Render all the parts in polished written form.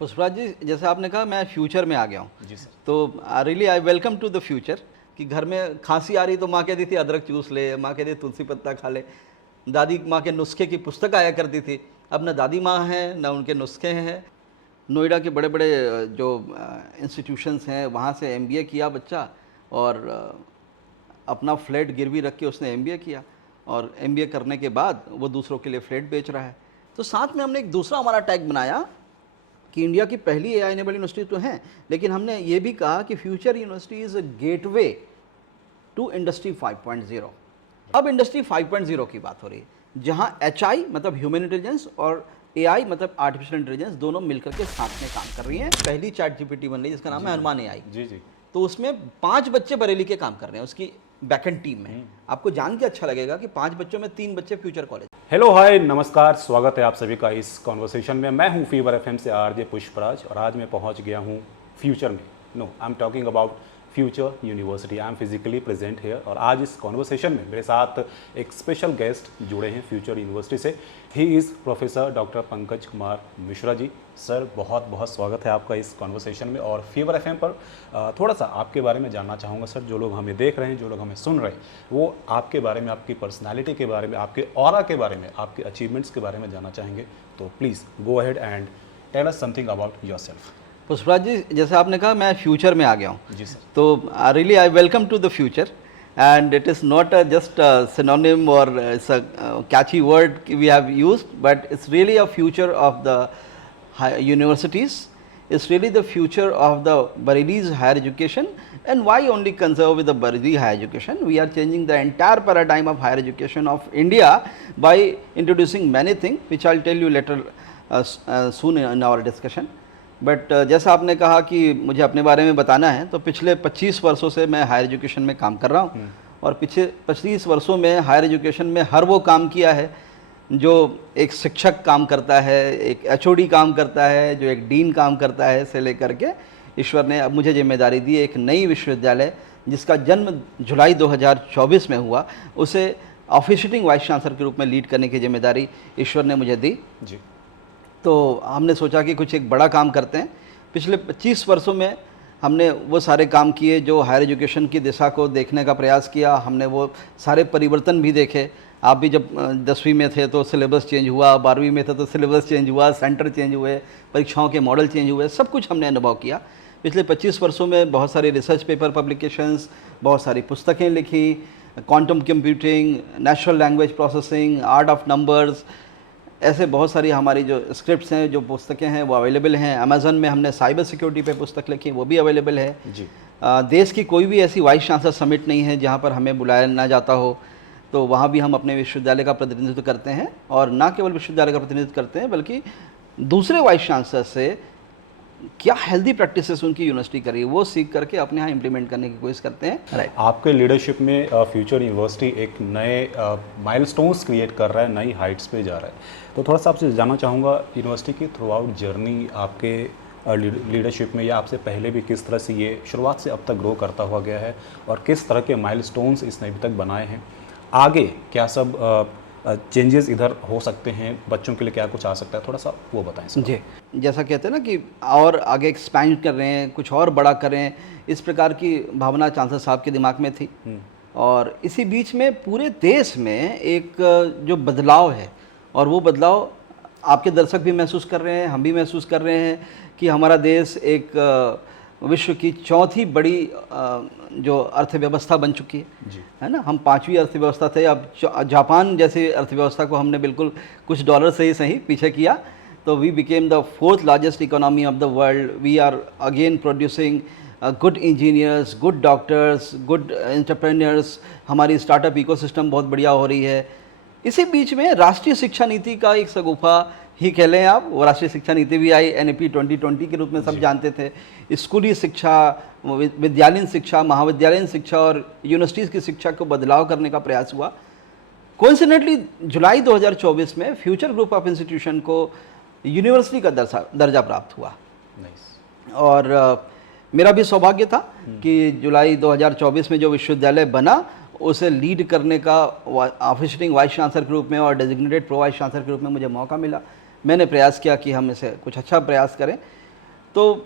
पुष्पराज जी, जैसे आपने कहा मैं फ्यूचर में आ गया हूँ जी सर। तो really I welcome to the future. कि घर में खांसी आ रही तो माँ कहती थी अदरक चूस ले, माँ कहती थी तुलसी पत्ता खा ले। दादी माँ के नुस्खे की पुस्तक आया करती थी। अब न दादी माँ हैं न उनके नुस्खे हैं। नोएडा के बड़े बड़े जो इंस्टीट्यूशंस हैं वहाँ से एमबीए किया बच्चा और अपना फ्लैट गिरवी रख के उसने एमबीए किया और एमबीए करने के बाद वो दूसरों के लिए फ्लैट बेच रहा है। तो साथ में हमने एक दूसरा हमारा टैग बनाया कि इंडिया की पहली एआई एनेबल्ड यूनिवर्सिटी तो हैं, लेकिन हमने ये भी कहा कि future university is a gateway to industry 5.0। अब इंडस्ट्री 5.0 की बात हो रही है जहाँ एचआई मतलब ह्यूमन इंटेलिजेंस और एआई मतलब आर्टिफिशियल इंटेलिजेंस दोनों मिलकर के साथ में काम कर रही हैं। पहली चैट जीपीटी बन रही है जिसका नाम है हनुमान एआई। जी जी। तो उसमें 5 बच्चे बरेली के काम कर रहे हैं उसकी बैकएंड टीम में। आपको जान के अच्छा लगेगा कि 5 बच्चों में 3 बच्चे फ्यूचर कॉलेज। हेलो हाय नमस्कार, स्वागत है आप सभी का इस कॉन्वर्सेशन में। मैं हूं फीवर एफएम से आरजे पुष्पराज और आज मैं पहुंच गया हूं फ्यूचर में। No, I am talking about future university. I am physically present here और आज इस कॉन्वर्सेशन में मेरे साथ एक स्पेशल गेस्ट जुड़े हैं फ्यूचर यूनिवर्सिटी से। He is professor doctor Pankaj Kumar Mishra ji. Sir, बहुत बहुत स्वागत है आपका इस कॉन्वर्सेशन में। और फीवर एफएम पर थोड़ा सा आपके बारे में जानना चाहूँगा सर। जो लोग हमें देख रहे हैं, जो लोग हमें सुन रहे हैं, वो आपके बारे में, आपकी पर्सनैलिटी के बारे में, आपके ऑरा के बारे में, आपके अचीवमेंट्स के बारे में जानना चाहेंगे। तो please go ahead and tell us something about yourself. Pushpraj ji, जैसे आपने कहा मैं फ्यूचर में आ गया हूँ जी सर। तो really I welcome to the future and it is not just a synonym or it's a catchy word we have used, but it's really a future of the universities. It's really the future of the Bareilly's higher education. And why only conserve with the Bareilly higher education? We are changing the entire paradigm of higher education of India by introducing many things which I'll tell you later soon in our discussion. But जैसा आपने कहा कि मुझे अपने बारे में बताना है, तो पिछले 25 वर्षों से मैं हायर एजुकेशन में काम कर रहा हूँ और पिछले 25 वर्षों में हायर एजुकेशन में हर वो काम किया है जो एक शिक्षक काम करता है, एक एचओडी काम करता है, जो एक डीन काम करता है, से लेकर के ईश्वर ने अब मुझे जिम्मेदारी दी एक नई विश्वविद्यालय जिसका जन्म जुलाई 2024 में हुआ, उसे ऑफिशिएटिंग वाइस चांसलर के रूप में लीड करने की जिम्मेदारी ईश्वर ने मुझे दी जी। तो हमने सोचा कि कुछ एक बड़ा काम करते हैं। पिछले 25 वर्षों में हमने वो सारे काम किए जो हायर एजुकेशन की दिशा को देखने का प्रयास किया। हमने वो सारे परिवर्तन भी देखे। आप भी जब 10वीं में थे तो सिलेबस चेंज हुआ, 12वीं में थे तो सिलेबस चेंज हुआ, सेंटर चेंज हुए, परीक्षाओं के मॉडल चेंज हुए, सब कुछ हमने अनुभव किया। पिछले 25 वर्षों में बहुत सारे रिसर्च पेपर पब्लिकेशंस, बहुत सारी पुस्तकें लिखी, quantum computing, natural language processing, art of numbers, ऐसे बहुत सारी हमारी जो स्क्रिप्ट्स हैं, जो पुस्तकें हैं वो अवेलेबल हैं। अमेज़न में हमने साइबर सिक्योरिटी पे पुस्तक लिखी, वो भी अवेलेबल है जी। देश की कोई भी ऐसी वाइस चांसलर समिट नहीं है जहाँ पर हमें बुलाया ना जाता हो, तो वहाँ भी हम अपने विश्वविद्यालय का प्रतिनिधित्व करते हैं। और ना केवल विश्वविद्यालय का प्रतिनिधित्व करते हैं बल्कि दूसरे वाइस चांसलर से क्या हेल्दी प्रैक्टिसेस उनकी यूनिवर्सिटी करी वो सीख करके अपने यहाँ इम्प्लीमेंट करने की कोशिश करते हैं। राइट। आपके लीडरशिप में फ्यूचर यूनिवर्सिटी एक नए माइलस्टोन्स क्रिएट कर रहा है, नई हाइट्स पे जा रहा है। तो थोड़ा सा आपसे जानना चाहूँगा, यूनिवर्सिटी की थ्रू आउट जर्नी आपके लीडरशिप में या आपसे पहले भी किस तरह से ये शुरुआत से अब तक ग्रो करता हुआ गया है और किस तरह के माइलस्टोन्स इसने अभी तक बनाए हैं, आगे क्या सब चेंजेस इधर हो सकते हैं, बच्चों के लिए क्या कुछ आ सकता है, थोड़ा सा वो बताएं सर। जी, जैसा कहते हैं ना कि और आगे एक्सपैंड कर रहे हैं, कुछ और बड़ा करें, इस प्रकार की भावना चांसलर साहब के दिमाग में थी। और इसी बीच में पूरे देश में एक जो बदलाव है, और वो बदलाव आपके दर्शक भी महसूस कर रहे हैं, हम भी महसूस कर रहे हैं कि हमारा देश एक विश्व की चौथी बड़ी जो अर्थव्यवस्था बन चुकी है ना। हम 5वीं अर्थव्यवस्था थे, अब जापान जैसी अर्थव्यवस्था को हमने बिल्कुल कुछ डॉलर से ही सही पीछे किया, तो we became the 4th largest economy of the world. We are again producing good engineers, good doctors, good entrepreneurs. हमारी स्टार्टअप इकोसिस्टम बहुत बढ़िया हो रही है। इसी बीच में राष्ट्रीय शिक्षा नीति का एक शगुफा ही कह लें आप, वो राष्ट्रीय शिक्षा नीति भी आई, NEP 2020 के रूप में सब जानते थे। स्कूली शिक्षा, विद्यालयीन शिक्षा, महाविद्यालयीन शिक्षा और यूनिवर्सिटीज़ की शिक्षा को बदलाव करने का प्रयास हुआ। कोइंसिडेंटली जुलाई 2024 में फ्यूचर ग्रुप ऑफ इंस्टीट्यूशन को यूनिवर्सिटी का दर्जा प्राप्त हुआ। और मेरा भी सौभाग्य था कि जुलाई 2024 में जो विश्वविद्यालय बना उसे लीड करने का ऑफिशिएटिंग वाइस चांसलर के रूप में और डेजिग्नेटेड प्रो वाइस चांसलर के रूप में मुझे मौका मिला। मैंने प्रयास किया कि हम इसे कुछ अच्छा प्रयास करें। तो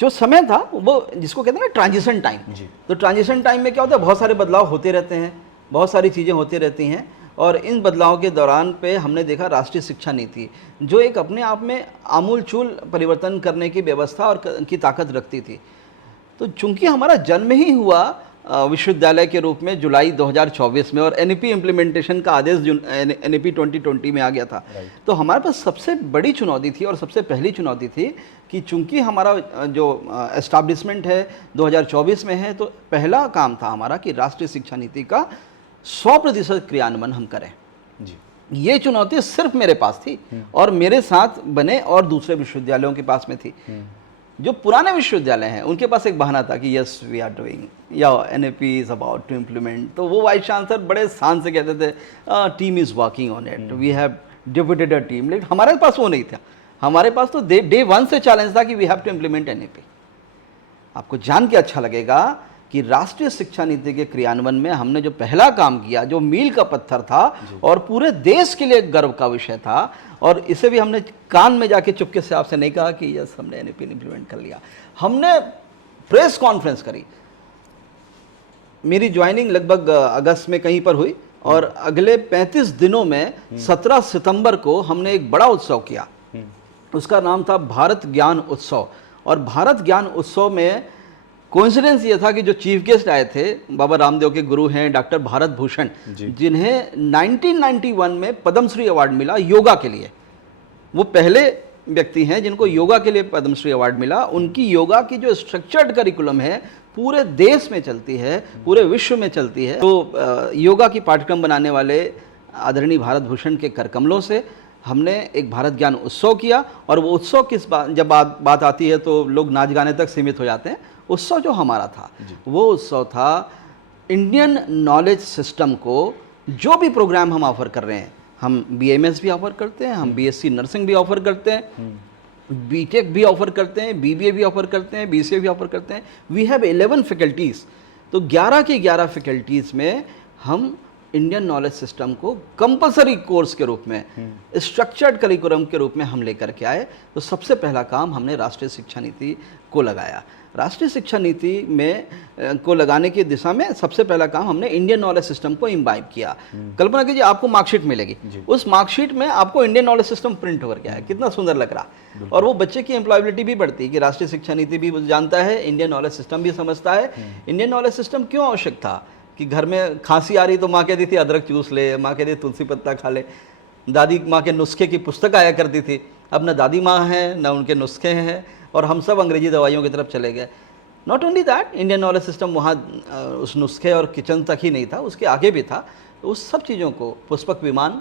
जो समय था वो जिसको कहते हैं ना ट्रांजिशन टाइम, तो ट्रांजिशन टाइम में क्या होता है, बहुत सारे बदलाव होते रहते हैं, बहुत सारी चीज़ें होती रहती हैं, और इन बदलाव के दौरान पे हमने देखा राष्ट्रीय शिक्षा नीति जो एक अपने आप में आमूलचूल परिवर्तन करने की व्यवस्था और की ताकत रखती थी। तो चूंकि हमारा जन्म ही हुआ विश्वविद्यालय के रूप में जुलाई 2024 में, और एनईपी इम्प्लीमेंटेशन का आदेश एनईपी 2020 में आ गया था, तो हमारे पास सबसे बड़ी चुनौती थी और सबसे पहली चुनौती थी कि चूंकि हमारा जो एस्टैब्लिशमेंट है 2024 में है, तो पहला काम था हमारा कि राष्ट्रीय शिक्षा नीति का 100% क्रियान्वयन हम करें जी। ये चुनौती सिर्फ मेरे पास थी और मेरे साथ बने और दूसरे विश्वविद्यालयों के पास में थी। जो पुराने विश्वविद्यालय हैं उनके पास एक बहाना था कि यस वी आर डूइंग, या NEP is about to implement, तो वो वाइस चांसलर बड़े शान से कहते थे team is working on it, we have deputed a team. लेकिन हमारे पास वो नहीं था, हमारे पास तो डे 1 से चैलेंज था कि we have to implement NEP. आपको जान के अच्छा लगेगा कि राष्ट्रीय शिक्षा नीति के क्रियान्वयन में हमने जो पहला काम किया, जो मील का पत्थर था और पूरे देश के लिए गर्व का विषय था, और इसे भी हमने कान में जाके चुपके से आपसे नहीं कहा कि यस हमने एनईपी इम्प्लीमेंट कर लिया, हमने प्रेस कॉन्फ्रेंस करी। मेरी ज्वाइनिंग लगभग अगस्त में कहीं पर हुई और अगले 35 दिनों में 17 सितंबर को हमने एक बड़ा उत्सव किया, उसका नाम था भारत ज्ञान उत्सव। और भारत ज्ञान उत्सव में कोइंसिडेंस ये था कि जो चीफ गेस्ट आए थे बाबा रामदेव के गुरु हैं डॉक्टर भारत भूषण, जिन्हें 1991 में पद्मश्री अवार्ड मिला योगा के लिए। वो पहले व्यक्ति हैं जिनको योगा के लिए पद्मश्री अवार्ड मिला। उनकी योगा की जो स्ट्रक्चर्ड करिकुलम है पूरे देश में चलती है, पूरे विश्व में चलती है। तो योगा की पाठ्यक्रम बनाने वाले आदरणीय भारत भूषण के करकमलों से हमने एक भारत ज्ञान उत्सव किया। और वो उत्सव किस जब बात आती है तो लोग नाच गाने तक सीमित हो जाते हैं। उत्सव जो हमारा था वो उत्सव था इंडियन नॉलेज सिस्टम को, जो भी प्रोग्राम हम ऑफर कर रहे हैं, हम बीएमएस भी ऑफर करते हैं, हम बीएससी नर्सिंग भी ऑफर करते हैं, बीटेक भी ऑफर करते हैं, बीबीए भी ऑफर करते हैं, बीसीए भी ऑफर करते हैं। We have 11 faculties. तो 11 के 11 फैकल्टीज़ में हम इंडियन नॉलेज सिस्टम को कंपलसरी कोर्स के रूप में, स्ट्रक्चर्ड करिकुलम के रूप में हम लेकर के आए। तो सबसे पहला काम हमने राष्ट्रीय शिक्षा नीति को लगाया। राष्ट्रीय शिक्षा नीति में को लगाने की दिशा में सबसे पहला काम हमने इंडियन नॉलेज सिस्टम को इम्बाइब किया। कल्पना कीजिए आपको मार्कशीट मिलेगी, उस मार्कशीट में आपको इंडियन नॉलेज सिस्टम प्रिंट होकर के आया, कितना सुंदर लग रहा। और वो बच्चे की एम्प्लॉयबिलिटी भी बढ़ती है कि राष्ट्रीय शिक्षा नीति भी जानता है, इंडियन नॉलेज सिस्टम भी समझता है। इंडियन नॉलेज सिस्टम क्यों आवश्यक था कि घर में खांसी आ रही तो माँ कहती थी अदरक चूस ले, माँ कहती थी तुलसी पत्ता खा ले। दादी माँ के नुस्खे की पुस्तक आया करती थी। अब न दादी माँ हैं न उनके नुस्खे हैं और हम सब अंग्रेजी दवाइयों की तरफ चले गए। Not only that, Indian knowledge system वहाँ उस नुस्खे और किचन तक ही नहीं था, उसके आगे भी था। तो उस सब चीज़ों को, पुष्पक विमान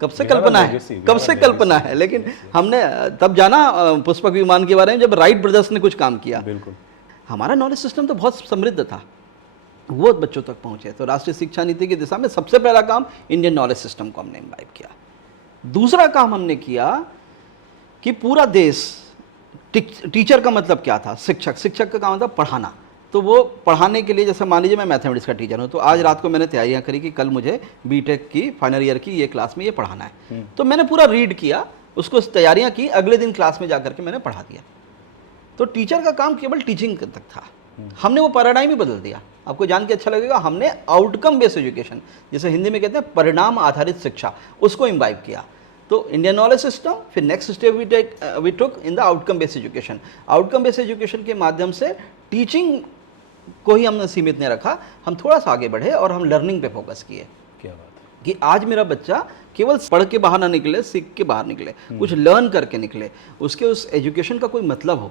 कब से कल्पना है, कब से कल्पना है, लेकिन हमने तब जाना पुष्पक विमान के बारे में जब राइट ब्रदर्स ने कुछ काम किया। बिल्कुल। हमारा नॉलेज सिस्टम तो बहुत समृद्ध था, वो बच्चों तक पहुंचे। तो राष्ट्रीय शिक्षा नीति की दिशा में सबसे पहला काम इंडियन नॉलेज सिस्टम को हमने इम्बाइब किया। दूसरा काम हमने किया कि पूरा देश, टीचर का मतलब क्या था, शिक्षक, शिक्षक का काम था पढ़ाना। तो वो पढ़ाने के लिए, जैसे मान लीजिए मैं मैथमेटिक्स का टीचर हूँ, तो आज रात को मैंने तैयारियाँ करी कि कल मुझे बीटेक की फाइनल ईयर की ये क्लास में ये पढ़ाना है। तो मैंने पूरा रीड किया, उसको तैयारियाँ की, अगले दिन क्लास में जाकर के मैंने पढ़ा दिया। तो टीचर का काम केवल टीचिंग तक था। हमने वो पैराडाइम ही बदल दिया। आपको जान के अच्छा लगेगा, हमने आउटकम बेस्ड एजुकेशन, जिसे हिंदी में कहते हैं परिणाम आधारित शिक्षा, उसको इम्बाइब किया। तो इंडियन नॉलेज सिस्टम, फिर next step we took in the outcome based education. Outcome based education के माध्यम से टीचिंग को ही हमने सीमित नहीं रखा, हम थोड़ा सा आगे बढ़े और हम लर्निंग पे फोकस किए। क्या बात है कि आज मेरा बच्चा केवल पढ़ के बाहर ना निकले, सीख के बाहर निकले, कुछ लर्न करके निकले, उसके उस एजुकेशन का कोई मतलब हो।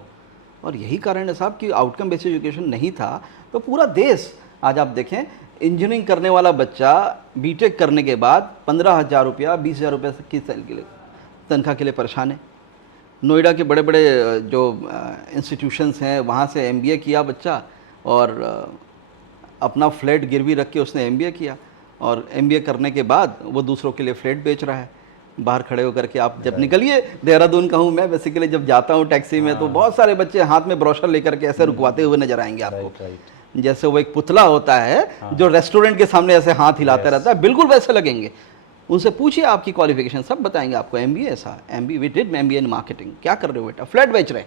और यही कारण है साहब कि आउटकम बेस्ड एजुकेशन नहीं था तो पूरा देश, आज आप देखें इंजीनियरिंग करने वाला बच्चा बीटेक करने के बाद 15,000 रुपया, 20,000 रुपये की तनख्वाह के लिए परेशान है। नोएडा के बड़े बड़े जो इंस्टीट्यूशंस हैं वहाँ से एमबीए किया बच्चा और अपना फ्लैट गिरवी रख के उसने एमबीए किया, और एमबीए करने के बाद वो दूसरों के लिए फ्लैट बेच रहा है बाहर खड़े होकर के। आप जब निकलिए, देहरादून का हूँ मैं बेसिकली, जब जाता हूँ टैक्सी में तो बहुत सारे बच्चे हाथ में ब्रोशर लेकर के ऐसे रुकवाते हुए नजर आएंगे आपको, जैसे वो एक पुतला होता है जो रेस्टोरेंट के सामने ऐसे हाथ हिलाता रहता है, बिल्कुल वैसे लगेंगे। उनसे पूछिए आपकी क्वालिफिकेशन, सब बताएंगे आपको। एमबीए, ऐसा MBA, we did MBA in marketing. क्या कर रहे हो बेटा? फ्लैट बेच रहे।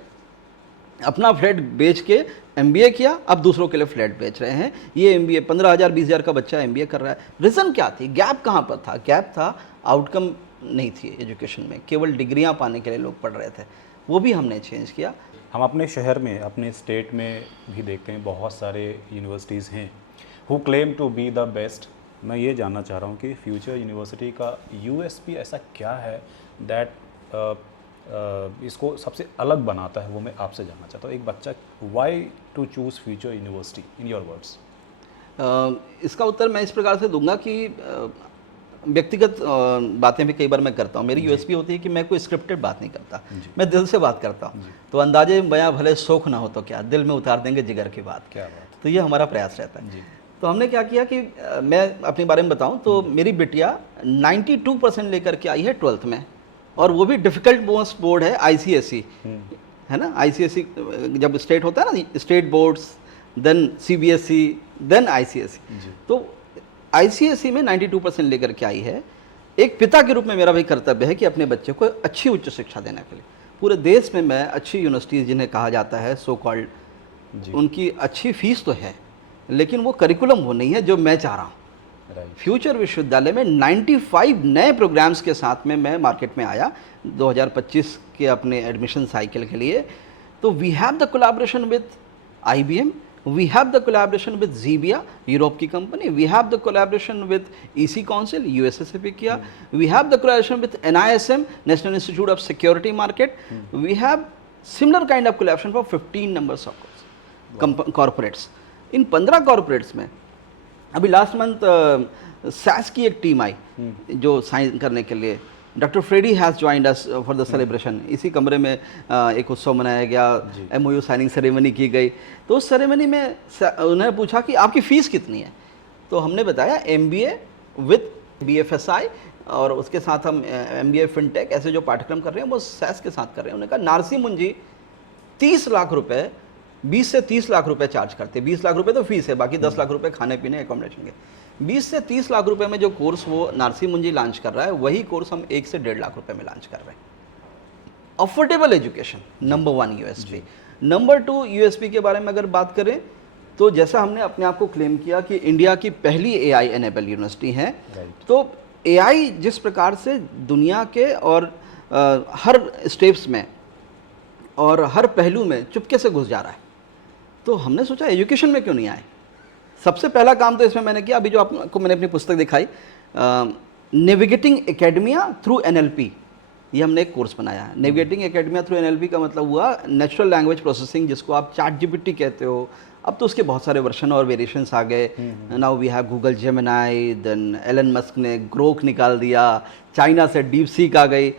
अपना फ्लैट बेच के एमबीए किया, अब दूसरों के लिए फ्लैट बेच रहे हैं। ये एमबीए 15,000 20,000 का बच्चा एमबीए कर रहा है। रीज़न क्या थी? गैप कहाँ पर था? गैप था आउटकम नहीं थी एजुकेशन में, केवल डिग्रियां पाने के लिए लोग पढ़ रहे थे। वो भी हमने चेंज किया। हम अपने शहर में, अपने स्टेट में भी देखते हैं बहुत सारे यूनिवर्सिटीज़ हैं who claim to be the best. मैं ये जानना चाह रहा हूँ कि फ्यूचर यूनिवर्सिटी का यूएसपी ऐसा क्या है दैट इसको सबसे अलग बनाता है, वो मैं आपसे जानना चाहता हूँ। एक बच्चा why to choose future university in your words? इसका उत्तर मैं इस प्रकार से दूंगा कि व्यक्तिगत बातें भी कई बार मैं करता हूँ। मेरी यूएसपी होती है कि मैं कोई स्क्रिप्टेड बात नहीं करता, मैं दिल से बात करता हूँ। तो अंदाजे बयां भले शौक ना हो तो क्या, दिल में उतार देंगे जिगर की बात। क्या बात। तो ये हमारा प्रयास रहता है। जी। तो हमने क्या किया कि मैं अपने बारे में बताऊं तो मेरी बिटिया 92% लेकर के आई है 12th में, और वो भी डिफ़िकल्ट मोस्ट बोर्ड है आईसीएसई, है ना। आईसीएसई जब स्टेट होता है ना, state boards, then CBSE, then ICSE. तो आईसीएसई में 92% लेकर के आई है। एक पिता के रूप में मेरा भी कर्तव्य है कि अपने बच्चे को अच्छी उच्च शिक्षा देने के लिए, पूरे देश में मैं अच्छी यूनिवर्सिटीज़ जिन्हें कहा जाता है सो कॉल्ड, उनकी अच्छी फीस तो है, लेकिन वो करिकुलम वो नहीं है जो मैं चाह रहा हूँ। फ्यूचर विश्वविद्यालय में 95 नए प्रोग्राम्स के साथ में मैं मार्केट में आया 2025 के अपने एडमिशन साइकिल के लिए। तो we have the collaboration with IBM, we have the collaboration with ज़ीबिया, यूरोप की company, we have the collaboration with EC council, USA से भी किया, we have the collaboration with NISM, national institute of security market, we have similar kind of collaboration for 15 numbers of corporates. इन 15 corporates में अभी last month cess की एक team आई जो sign करने के लिए। Doctor Freddy has joined us for the celebration. इसी कमरे में एक उत्सव मनाया गया, MOU साइनिंग सेरेमनी की गई। तो उस सेरेमनी में उन्होंने पूछा कि आपकी फ़ीस कितनी है? तो हमने बताया MBA विद BFSI, और उसके साथ हम MBA फिनटेक, ऐसे जो पाठ्यक्रम कर रहे हैं वो सैस के साथ कर रहे हैं। उन्होंने कहा नारसी मुंजी 30 लाख रुपए, 20 से 30 लाख रुपए चार्ज करते हैं। 20 लाख रुपए तो फीस है, बाकी 10 लाख रुपए खाने पीने एकोमोडेशन के। 20 से 30 लाख रुपए में जो कोर्स वो नारसी मुंजी लॉन्च कर रहा है, वही कोर्स हम 1 से 1.5 लाख रुपए में लॉन्च कर रहे हैं। Affordable education number 1 USP. Number 2 USP के बारे में अगर बात करें तो जैसा हमने अपने आप को क्लेम किया कि इंडिया की पहली AI एनेबल यूनिवर्सिटी है, तो AI जिस प्रकार से दुनिया के और हर स्टेप्स में और हर पहलू में चुपके से घुस जा रहा है, तो हमने सोचा एजुकेशन में क्यों नहीं आए। सबसे पहला काम तो इसमें मैंने किया, अभी जो आपको मैंने अपनी पुस्तक दिखाई, नेविगेटिंग एकेडमिया थ्रू NLP, ये हमने एक कोर्स बनाया है। नेविगेटिंग एकेडमिया थ्रू NLP का मतलब हुआ नेचुरल लैंग्वेज प्रोसेसिंग, जिसको आप ChatGPT कहते हो। अब तो उसके बहुत सारे वर्जन और वेरिएशंस आ गए। Now we have Google Gemini, then Elon Musk ने ग्रोक निकाल दिया, चाइना से DeepSeek आ गई।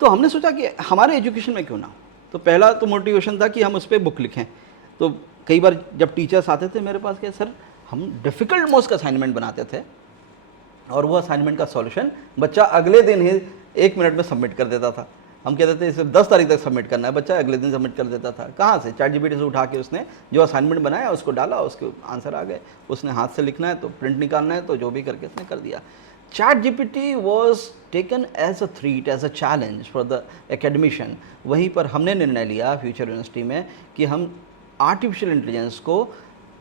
तो हमने सोचा कि हमारे एजुकेशन में क्यों ना हो। तो पहला तो मोटिवेशन था कि हम उस पर बुक लिखें। तो कई बार जब टीचर्स आते थे मेरे पास, क्या सर हम डिफ़िकल्ट मोस्ट का असाइनमेंट बनाते थे और वो असाइनमेंट का सॉल्यूशन बच्चा अगले दिन ही 1 मिनट में सबमिट कर देता था। हम कहते थे इसे 10 तारीख तक सबमिट करना है, बच्चा अगले दिन सबमिट कर देता था। कहाँ से? ChatGPT से उठा के उसने जो असाइनमेंट बनाया उसको डाला, उसके आंसर आ गए। उसने हाथ से लिखना है तो प्रिंट निकालना है तो जो भी करके उसने कर दिया। ChatGPT was taken as a threat, as a challenge for the academician। वहीं पर हमने निर्णय लिया फ्यूचर यूनिवर्सिटी में कि हम आर्टिफिशियल इंटेलिजेंस को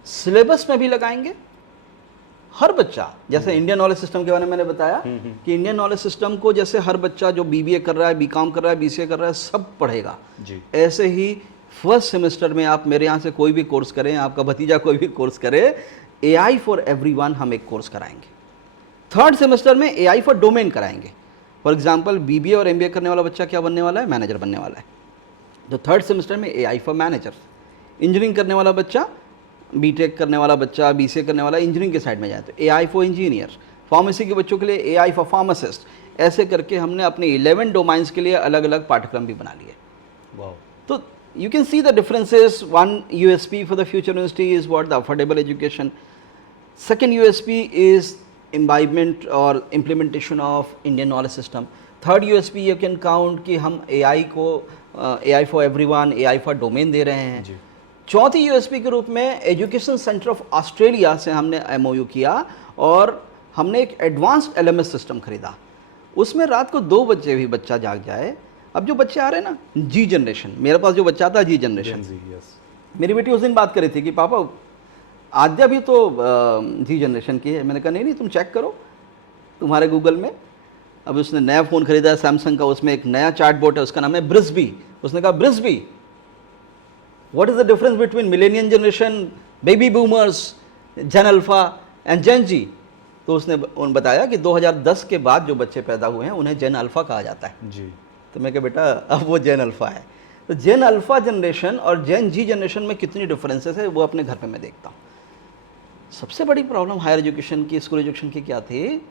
सिलेबस में भी लगाएंगे। हर बच्चा, जैसे इंडियन नॉलेज सिस्टम के बारे में मैंने बताया कि इंडियन नॉलेज सिस्टम को जैसे हर बच्चा जो BBA कर रहा है, BCom कर रहा है, BCA कर रहा है, सब पढ़ेगा जी। ऐसे ही फर्स्ट सेमेस्टर में आप मेरे यहाँ से कोई भी कोर्स करें, आपका भतीजा कोई भी कोर्स करे, AI फॉर एवरीवन हम एक कोर्स कराएंगे। थर्ड सेमेस्टर में AI फॉर डोमेन कराएंगे। फॉर एग्जाम्पल BBA और MBA करने वाला बच्चा क्या बनने वाला है? मैनेजर बनने वाला है। तो थर्ड सेमेस्टर में AI फॉर मैनेजर। इंजीनियरिंग करने वाला बच्चा, BTech करने वाला बच्चा, BCA करने वाला इंजीनियरिंग के साइड में जाए तो AI फॉर इंजीनियर। फार्मेसी के बच्चों के लिए AI फॉर फार्मासिस्ट। ऐसे करके हमने अपने 11 डोमाइंस के लिए अलग अलग पाठ्यक्रम भी बना लिए। वाह। तो you can see the differences. One USP for the future university is what? The affordable education. Second USP is imbibement or implementation of Indian knowledge system. Third USP you can count कि हम AI को AI for everyone, AI for domain दे रहे हैं। चौथी USP के रूप में education centre of Australia से हमने MOU किया और हमने एक एडवांस्ड LMS सिस्टम खरीदा। उसमें रात को 2 बजे भी बच्चा जाग जाए, अब जो बच्चे आ रहे हैं ना, जी जनरेशन, मेरे पास जो बच्चा था जी जनरेशन, Gen Z, yes. मेरी बेटी उस दिन बात कर रही थी कि पापा आद्या भी तो जी जनरेशन की है। मैंने कहा नहीं नहीं, तुम चेक करो तुम्हारे गूगल में। अब उसने नया फ़ोन खरीदा है सैमसंग का, उसमें एक नया चैट बोट है, उसका नाम है ब्रिस्बी। उसने कहा ब्रिस्बी, what is the difference between millennial generation, baby boomers, Gen Alpha and Gen Z? तो उसने बताया कि 2010 के बाद जो बच्चे पैदा हुए हैं उन्हें जेन अल्फा कहा जाता है। जी। तो मैं कहा बेटा अब वो जेन अल्फा है। तो जेन अल्फा जनरेशन और जेन जी जनरेशन में कितनी डिफरेंसेस है वो अपने घर पे मैं देखता हूँ। सबसे बड़ी प्रॉब्लम हायर एजुकेशन की, स्कूल एजुकेशन की क्या थी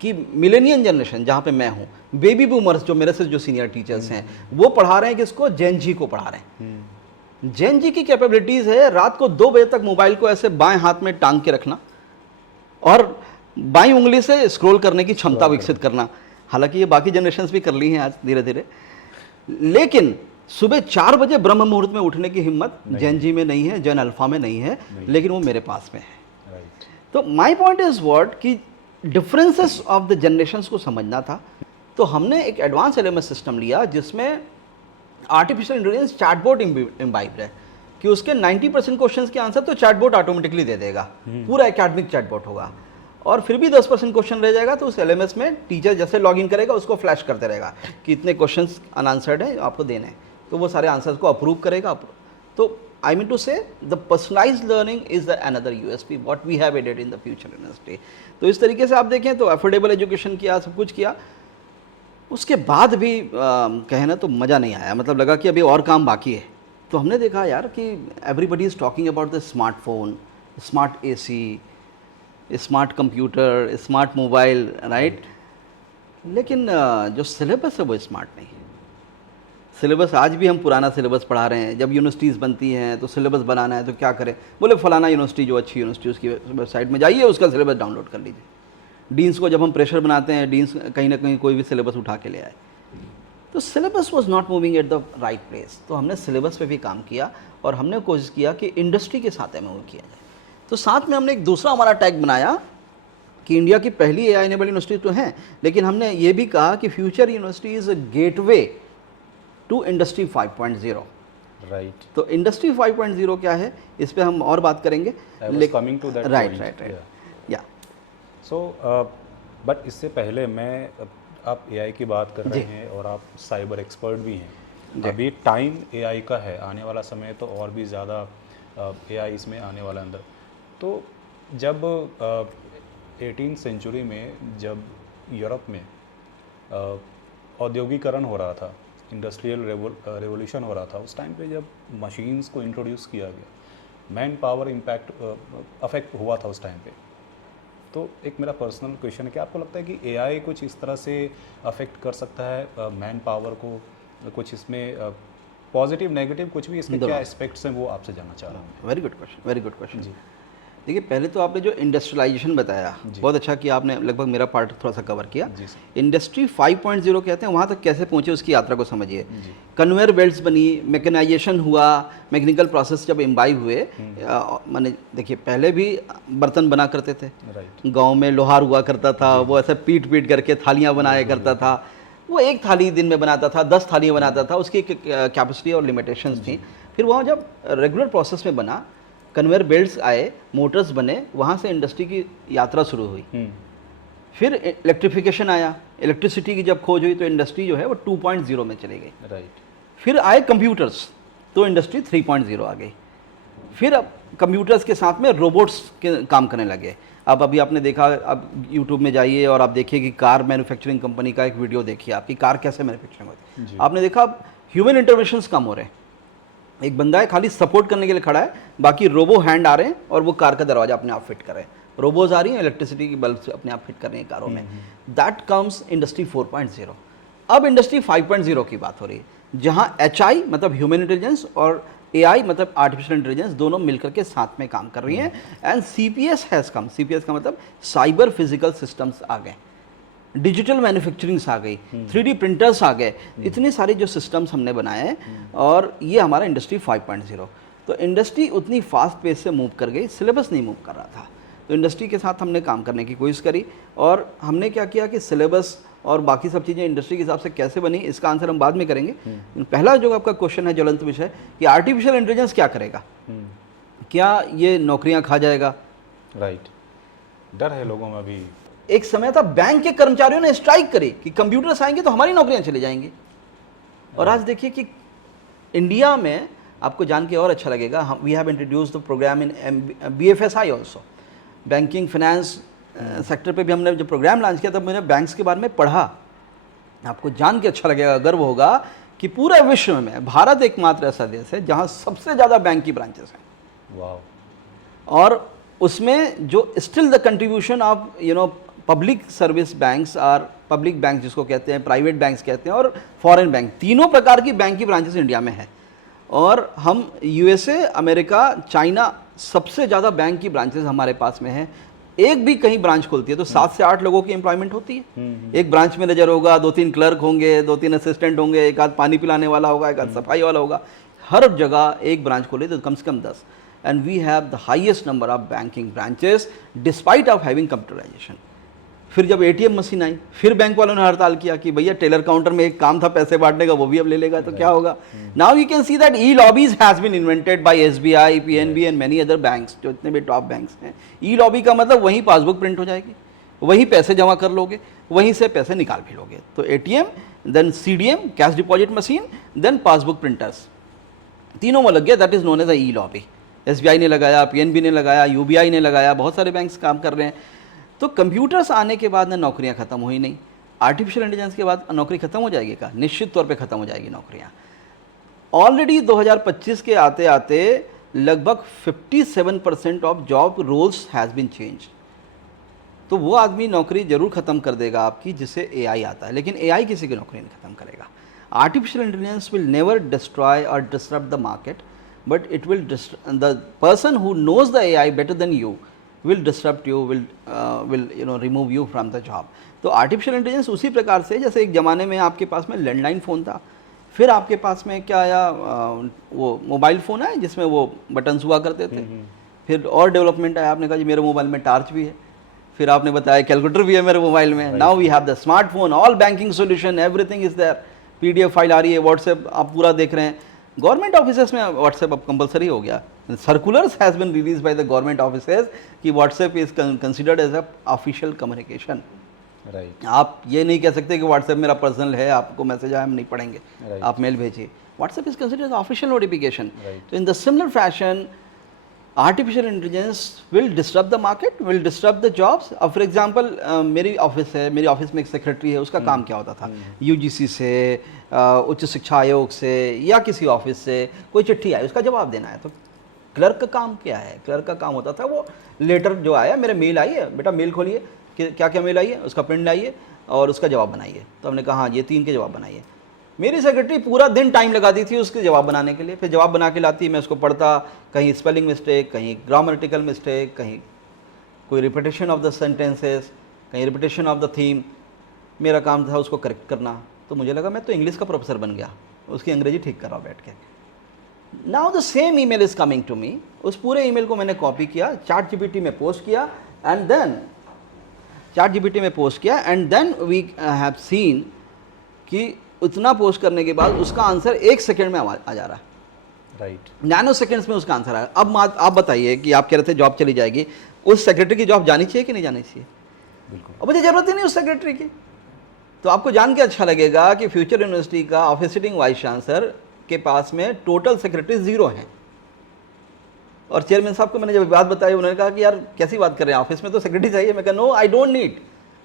कि मिलेनियन जनरेशन जहाँ पे मैं हूँ, बेबी बूमर्स जो मेरे से जो सीनियर टीचर्स हैं वो पढ़ा रहे हैं किसको? जेन जी को पढ़ा रहे हैं। जेन जी की कैपेबिलिटीज़ है रात को 2 बजे तक मोबाइल को ऐसे बाएं हाथ में टांग के रखना और बाईं उंगली से स्क्रॉल करने की क्षमता विकसित करना। हालांकि ये बाकी जनरेशन्स भी कर ली हैं आज धीरे धीरे, लेकिन सुबह 4 बजे ब्रह्म मुहूर्त में उठने की हिम्मत जेन जी में नहीं है, जेन अल्फा में नहीं है, लेकिन वो मेरे पास में है। राइट। तो माय पॉइंट इज व्हाट कि डिफरेंसेस ऑफ द जनरेशन्स को समझना था। तो हमने एक एडवांस एलएमएस सिस्टम लिया जिसमें आर्टिफिशियल इंटेलिजेंस चैटबॉट इम्बाइब्ड है कि उसके 90% क्वेश्चंस के आंसर तो चैटबॉट ऑटोमेटिकली दे देगा, पूरा एकेडमिक चैटबॉट होगा, और फिर भी 10% क्वेश्चन रह जाएगा तो उस एलएमएस में टीचर जैसे लॉगिन करेगा उसको फ्लैश करते रहेगा कि इतने क्वेश्चंस अनआंसर्ड हैं आपको देने हैं, तो वो सारे आंसर्स को अप्रूव करेगा। तो I mean to say the personalised learning is the another USP what we have added in the future university. तो इस तरीके से आप देखें तो अफोर्डेबल एजुकेशन किया, सब कुछ किया, उसके बाद भी कहें ना तो मज़ा नहीं आया, मतलब लगा कि अभी और काम बाकी है। तो हमने देखा यार कि everybody is talking about the smartphone, smart AC, smart computer, smart mobile, right, लेकिन जो सिलेबस है वो स्मार्ट नहीं है। सिलेबस आज भी हम पुराना सिलेबस पढ़ा रहे हैं। जब यूनिवर्सिटीज़ बनती हैं तो सिलेबस बनाना है तो क्या करें, बोले फलाना यूनिवर्सिटी जो अच्छी यूनिवर्सिटी उसकी वेबसाइट में जाइए, उसका सिलेबस डाउनलोड कर लीजिए। डीन्स को जब हम प्रेशर बनाते हैं, डीन्स कहीं ना कहीं कोई भी सिलेबस उठा के ले आए, तो syllabus was not moving at the right place. तो हमने सिलेबस पे भी काम किया और हमने कोशिश किया कि इंडस्ट्री के साथ में वो किया जाए। तो साथ में हमने एक दूसरा हमारा टैग बनाया कि इंडिया की पहली एआई एनेबल्ड यूनिवर्सिटी तो हैं, लेकिन हमने ये भी कहा कि future university is a gateway to industry 5.0। Right. तो इंडस्ट्री 5.0 क्या है, इस पे हम और बात करेंगे। Coming to that. राइट या सो बट इससे पहले मैं, आप एआई की बात कर रहे हैं और आप साइबर एक्सपर्ट भी हैं। अभी टाइम एआई का है, आने वाला समय तो और भी ज़्यादा एआई इसमें आने वाला अंदर। तो जब 18वीं सेंचुरी में जब यूरोप में औद्योगिकरण हो रहा था, इंडस्ट्रियल रेवोल्यूशन हो रहा था, उस टाइम पे जब मशीन्स को इंट्रोड्यूस किया गया, मैन पावर इम्पैक्ट अफेक्ट हुआ था उस टाइम पे। तो एक मेरा पर्सनल क्वेश्चन है कि आपको लगता है कि एआई कुछ इस तरह से अफेक्ट कर सकता है मैन पावर को, कुछ इसमें पॉजिटिव नेगेटिव कुछ भी इसके क्या एस्पेक्ट्स हैं वो आपसे जानना चाह रहा हूँ। Very good question, very good question. जी। देखिए, पहले तो आपने जो इंडस्ट्रियलाइजेशन बताया, बहुत अच्छा कि आपने लगभग मेरा पार्ट थोड़ा सा कवर किया। इंडस्ट्री 5.0 कहते हैं, वहाँ तक कैसे पहुँचे उसकी यात्रा को समझिए। कन्वेयर बेल्ट्स बनी, मैकेनाइजेशन हुआ, मैकेनिकल प्रोसेस जब इम्बाइब हुए, माने देखिए पहले भी बर्तन बना करते थे, गांव में लोहार हुआ करता था, वो ऐसे पीट पीट करके थालियाँ बनाया करता था, वो एक थाली दिन में बनाता था, 10 थालियाँ बनाता था, उसकी कैपेसिटी और लिमिटेशंस थी। फिर वहाँ जब रेगुलर प्रोसेस में बना, कन्वेयर बेल्ट्स आए, मोटर्स बने, वहाँ से इंडस्ट्री की यात्रा शुरू हुई। फिर इलेक्ट्रिफिकेशन आया, इलेक्ट्रिसिटी की जब खोज हुई तो इंडस्ट्री जो है वो 2.0 में चली गई। राइट। फिर आए कंप्यूटर्स, तो इंडस्ट्री 3.0 आ गई। फिर अब कंप्यूटर्स के साथ में रोबोट्स के काम करने लगे। अब अभी आपने देखा, अब यूट्यूब में जाइए और आप देखिए कि कार मैन्युफैक्चरिंग कंपनी का एक वीडियो देखिए, आपकी कार कैसे मैन्युफैक्चरिंग होती है। आपने देखा अब ह्यूमन इंटरवेंशंस कम हो रहे हैं, एक बंदा है खाली सपोर्ट करने के लिए खड़ा है, बाकी रोबो हैंड आ रहे हैं और वो कार का दरवाजा अपने आप फिट कर रहे हैं। रोबोज आ रही हैं, इलेक्ट्रिसिटी की बल्ब से अपने आप फिट कर रही हैं कारों में। That comes industry 4.0। अब इंडस्ट्री 5.0 की बात हो रही है, जहाँ HI मतलब ह्यूमन इंटेलिजेंस और AI मतलब आर्टिफिशियल इंटेलिजेंस दोनों मिलकर के साथ में काम कर रही हैं। And CPS has come. CPS का मतलब साइबर फिजिकल सिस्टम्स आ गए, डिजिटल मैन्युफैक्चरिंग्स आ गई, 3D प्रिंटर्स आ गए, इतने सारे जो सिस्टम्स हमने बनाए हैं, और ये हमारा इंडस्ट्री 5.0। तो इंडस्ट्री उतनी फास्ट पेस से मूव कर गई, सिलेबस नहीं मूव कर रहा था। तो इंडस्ट्री के साथ हमने काम करने की कोशिश करी और हमने क्या किया कि सिलेबस और बाकी सब चीज़ें इंडस्ट्री के हिसाब से कैसे बनी, इसका आंसर हम बाद में करेंगे। पहला जो आपका क्वेश्चन है ज्वलंत विषय कि आर्टिफिशियल इंटेलिजेंस क्या करेगा, क्या ये नौकरियां खा जाएगा? राइट, डर है लोगों में अभी। एक समय था बैंक के कर्मचारियों ने स्ट्राइक करी कि कंप्यूटर्स आएंगे तो हमारी नौकरियां चली जाएंगी, और आज देखिए कि इंडिया में आपको जान के और अच्छा लगेगा, हम we have introduce the programme in BFSI also, banking finance sector पे भी हमने जो प्रोग्राम लॉन्च किया तब मैंने बैंक्स के बारे में पढ़ा। आपको जान के अच्छा लगेगा, गर्व होगा कि पूरे विश्व में भारत एकमात्र ऐसा देश है जहां सबसे ज़्यादा बैंक की ब्रांचेस हैं। वाह। और उसमें जो still the contribution of public service banks और पब्लिक बैंक जिसको कहते हैं, प्राइवेट बैंक्स कहते हैं, और फॉरेन बैंक, तीनों प्रकार की बैंक की ब्रांचेस इंडिया में है। और हम USA, अमेरिका, चाइना, सबसे ज़्यादा बैंक की ब्रांचेस हमारे पास में है। एक भी कहीं ब्रांच खुलती है तो 7 से 8 लोगों की एम्प्लॉयमेंट होती है। एक ब्रांच मैनेजर होगा, 2-3 क्लर्क होंगे, 2-3 असिस्टेंट होंगे, एक आध पानी पिलाने वाला होगा, एक आध सफाई वाला होगा। हर जगह एक ब्रांच खोले तो कम से कम 10। And we have the highest number of banking branches despite of having computerisation. फिर जब ATM मशीन आई, फिर बैंक वालों ने हड़ताल किया कि भैया टेलर काउंटर में एक काम था पैसे बांटने का, वो भी अब ले लेगा तो क्या होगा। Now you can see that e-lobbies has been invented by SBI, PNB and many other banks, जो इतने भी टॉप बैंक्स हैं। ई-लॉबी का मतलब वहीं पासबुक प्रिंट हो जाएगी, वहीं पैसे जमा कर लोगे, वहीं से पैसे निकाल भी लोगे। तो ATM, then CDM, cash deposit machine, then passbook printers, तीनों में लग गया। That is known as e-lobby. SBI ने लगाया, PNB ने लगाया, UBI ने लगाया, बहुत सारे बैंक्स काम कर रहे हैं। तो कंप्यूटर्स आने के बाद ना नौकरियां खत्म हुई नहीं, आर्टिफिशियल इंटेलिजेंस के बाद नौकरी खत्म हो जाएगी का? निश्चित तौर पे खत्म हो जाएगी नौकरियां। ऑलरेडी 2025 के आते आते लगभग 57% of job roles has been change. तो वो आदमी नौकरी जरूर खत्म कर देगा आपकी जिससे AI आता है, लेकिन AI किसी की नौकरी नहीं खत्म करेगा। Artificial intelligence will never destroy और disturb the market, but it will the person who knows the AI better than you will disrupt you, will remove you from the job। तो आर्टिफिशियल इंटेलिजेंस उसी प्रकार से, जैसे एक ज़माने में आपके पास में लैंडलाइन फ़ोन था, फिर आपके पास में क्या आया, वो मोबाइल फ़ोन आया जिसमें वो बटन्स हुआ करते थे। फिर और डेवलपमेंट आया, आपने कहा जी मेरे मोबाइल में टार्च भी है, फिर आपने बताया कैलकुलेटर भी है मेरे मोबाइल में। Now we have the smartphone, all banking solution, everything is there. PDF file आ रही है, व्हाट्सएप आप पूरा देख रहे हैं। गवर्नमेंट ऑफिसेस में व्हाट्सएप अब कंपलसरी हो गया। Circulars has been release by the government offices कि WhatsApp is considered as a official communication. Right. आप ये नहीं कह सकते कि व्हाट्सएप मेरा पर्सनल है, आपको मैसेज आया हम नहीं पढ़ेंगे, आप मेल भेजिए। WhatsApp is considered as official notification. तो in the similar fashion artificial intelligence will disturb the market, will disturb the jobs. अब फॉर एग्जांपल मेरी ऑफिस है, मेरी ऑफिस में एक सेक्रेटरी है, उसका काम क्या होता था, UGC से, उच्च शिक्षा आयोग से या किसी ऑफिस से कोई चिट्ठी आई, उसका जवाब देना है। तो क्लर्क का काम क्या है? क्लर्क का काम होता था वो लेटर जो आया, मेरे मेल आई है, बेटा मेल खोलिए कि क्या क्या मेल आई है, उसका प्रिंट लाइए और उसका जवाब बनाइए। तो हमने कहा हाँ ये 3 के जवाब बनाइए। मेरी सेक्रेटरी पूरा दिन टाइम लगाती थी उसके जवाब बनाने के लिए। फिर जवाब बना के लाती, मैं उसको पढ़ता, कहीं स्पेलिंग मिस्टेक, कहीं ग्रामेटिकल मिस्टेक, कहीं कोई रिपीटेशन ऑफ द सेंटेंसेस, कहीं रिपीटेशन ऑफ द थीम। मेरा काम था उसको करेक्ट करना। तो मुझे लगा मैं तो इंग्लिश का प्रोफेसर बन गया, उसकी अंग्रेजी ठीक कर रहा हूँ बैठ के। Now the same email is coming to me. उस पूरे ईमेल को मैंने कॉपी किया, ChatGPT में पोस्ट किया, and then we have seen कि उतना पोस्ट करने के बाद उसका आंसर 1 सेकेंड में आ जा रहा है। राइट। नैनो सेकेंड्स में उसका आंसर आया। अब आप बताइए कि आप कह रहे थे जॉब चली जाएगी, उस सेक्रेटरी की जॉब जानी चाहिए कि नहीं जानी चाहिए? बिल्कुल। अब मुझे जरूरत ही नहीं उस सेक्रेटरी की। तो आपको जान के अच्छा लगेगा कि फ्यूचर यूनिवर्सिटी का ऑफिस सिटिंग वाइस चांसलर के पास में टोटल सेक्रेटरी 0 हैं। और चेयरमैन साहब को मैंने जब बात बताई, उन्होंने कहा कि यार कैसी बात कर रहे हैं, ऑफिस में तो सेक्रेटरी चाहिए। मैं कहा no, I don't need,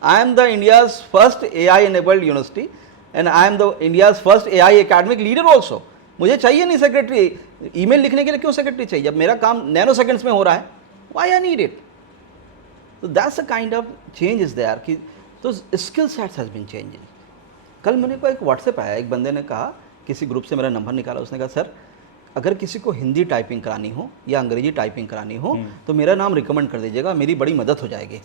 I am the India's first AI enabled university and I am the India's first AI academic leader also. मुझे चाहिए नहीं सेक्रेटरी। ईमेल लिखने के लिए क्यों सेक्रेटरी चाहिए जब मेरा काम नैनो सेकेंड्स में हो रहा है? Why I need it? तो that's a kind of change is there कि तो skill sets has been changing. कल मेरे को एक व्हाट्सएप आया, एक बंदे ने कहा, किसी ग्रुप से मेरा नंबर निकाला, उसने कहा सर अगर किसी को हिंदी टाइपिंग करानी हो या अंग्रेजी टाइपिंग करानी हो तो मेरा नाम रिकमेंड कर दीजिएगा, मेरी बड़ी मदद हो जाएगी।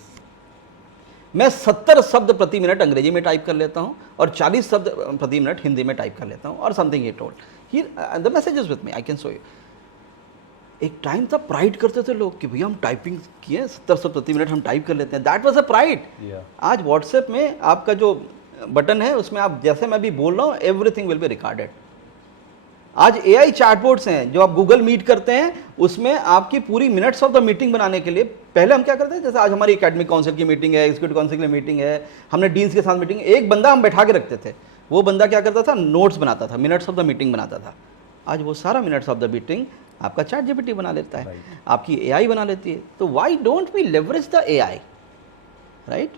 मैं 70 शब्द प्रति मिनट अंग्रेजी में टाइप कर लेता हूँ और 40 शब्द प्रति मिनट हिंदी में टाइप कर लेता हूँ। और something he told here the message is with me, I can show you. एक टाइम था प्राइड करते थे लोग कि भैया हम टाइपिंग किए 70 शब्द प्रति मिनट हम टाइप कर लेते हैं, दैट वाज अ प्राइड। आज व्हाट्सएप में आपका जो बटन है, उसमें आप जैसे मैं भी बोल रहा हूँ एवरीथिंग विल बी रिकॉर्डेड। आज AI चैटबॉट्स हैं जो आप गूगल मीट करते हैं, उसमें आपकी पूरी मिनट्स ऑफ द मीटिंग बनाने के लिए पहले हम क्या करते हैं, जैसे आज हमारी एकेडमिक काउंसिल की मीटिंग है, एग्जीक्यूटिव काउंसिल की मीटिंग है, हमने डीन्स के साथ मीटिंग, एक बंदा हम बैठा के रखते थे, वो बंदा क्या करता था, नोट्स बनाता था, मिनट्स ऑफ द मीटिंग बनाता था। आज वो सारा मिनट्स ऑफ द मीटिंग आपका चैट GPT बना लेता है, आपकी AI बना लेती है। तो why don't we leverage the AI, right?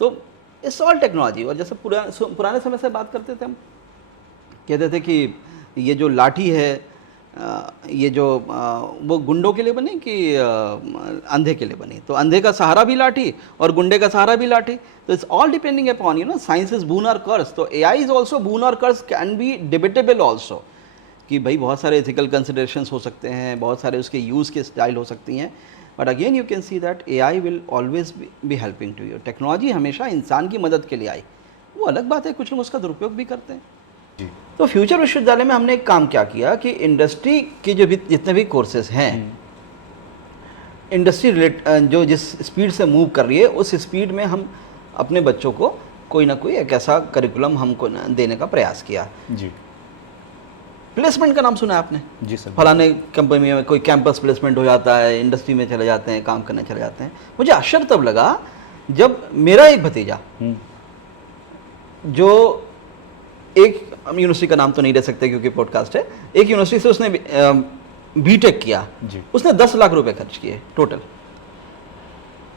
तो इट्स ऑल टेक्नोलॉजी। और जैसे पुराने समय से बात करते थे हम, कहते थे कि ये जो लाठी है, ये जो वो गुंडों के लिए बनी कि अंधे के लिए बनी, तो अंधे का सहारा भी लाठी और गुंडे का सहारा भी लाठी। तो it's all depending upon, you know, science is boon और कर्स। तो AI इज ऑल्सो बून और curse, can be debatable also, कि भाई बहुत सारे एथिकल कंसिडरेशंस हो सकते हैं, बहुत सारे उसके यूज़ के स्टाइल हो सकती हैं, but again you can see that AI will always be helping to you. Technology हमेशा इंसान की मदद के लिए आई, वो अलग बात है, कुछ लोग उसका दुरुपयोग भी करते हैं। तो फ्यूचर विश्वविद्यालय में हमने एक काम क्या किया कि इंडस्ट्री के जो भी जितने भी कोर्सेज हैं, इंडस्ट्री जो जिस स्पीड से मूव कर रही है, उस स्पीड में हम अपने बच्चों को कोई ना कोई एक ऐसा करिकुलम हमको देने का प्रयास किया। जी। प्लेसमेंट का नाम सुना है आपने? जी सर। फलाने कंपनी में कोई कैंपस प्लेसमेंट हो जाता है, इंडस्ट्री में चले जाते हैं, काम करने चले जाते हैं। मुझे आश्चर्य तब लगा जब मेरा एक भतीजा, जो एक यूनिवर्सिटी का नाम तो नहीं ले सकते क्योंकि पॉडकास्ट है, एक यूनिवर्सिटी से उसने बीटेक किया, उसने 10 लाख रुपए खर्च किए टोटल।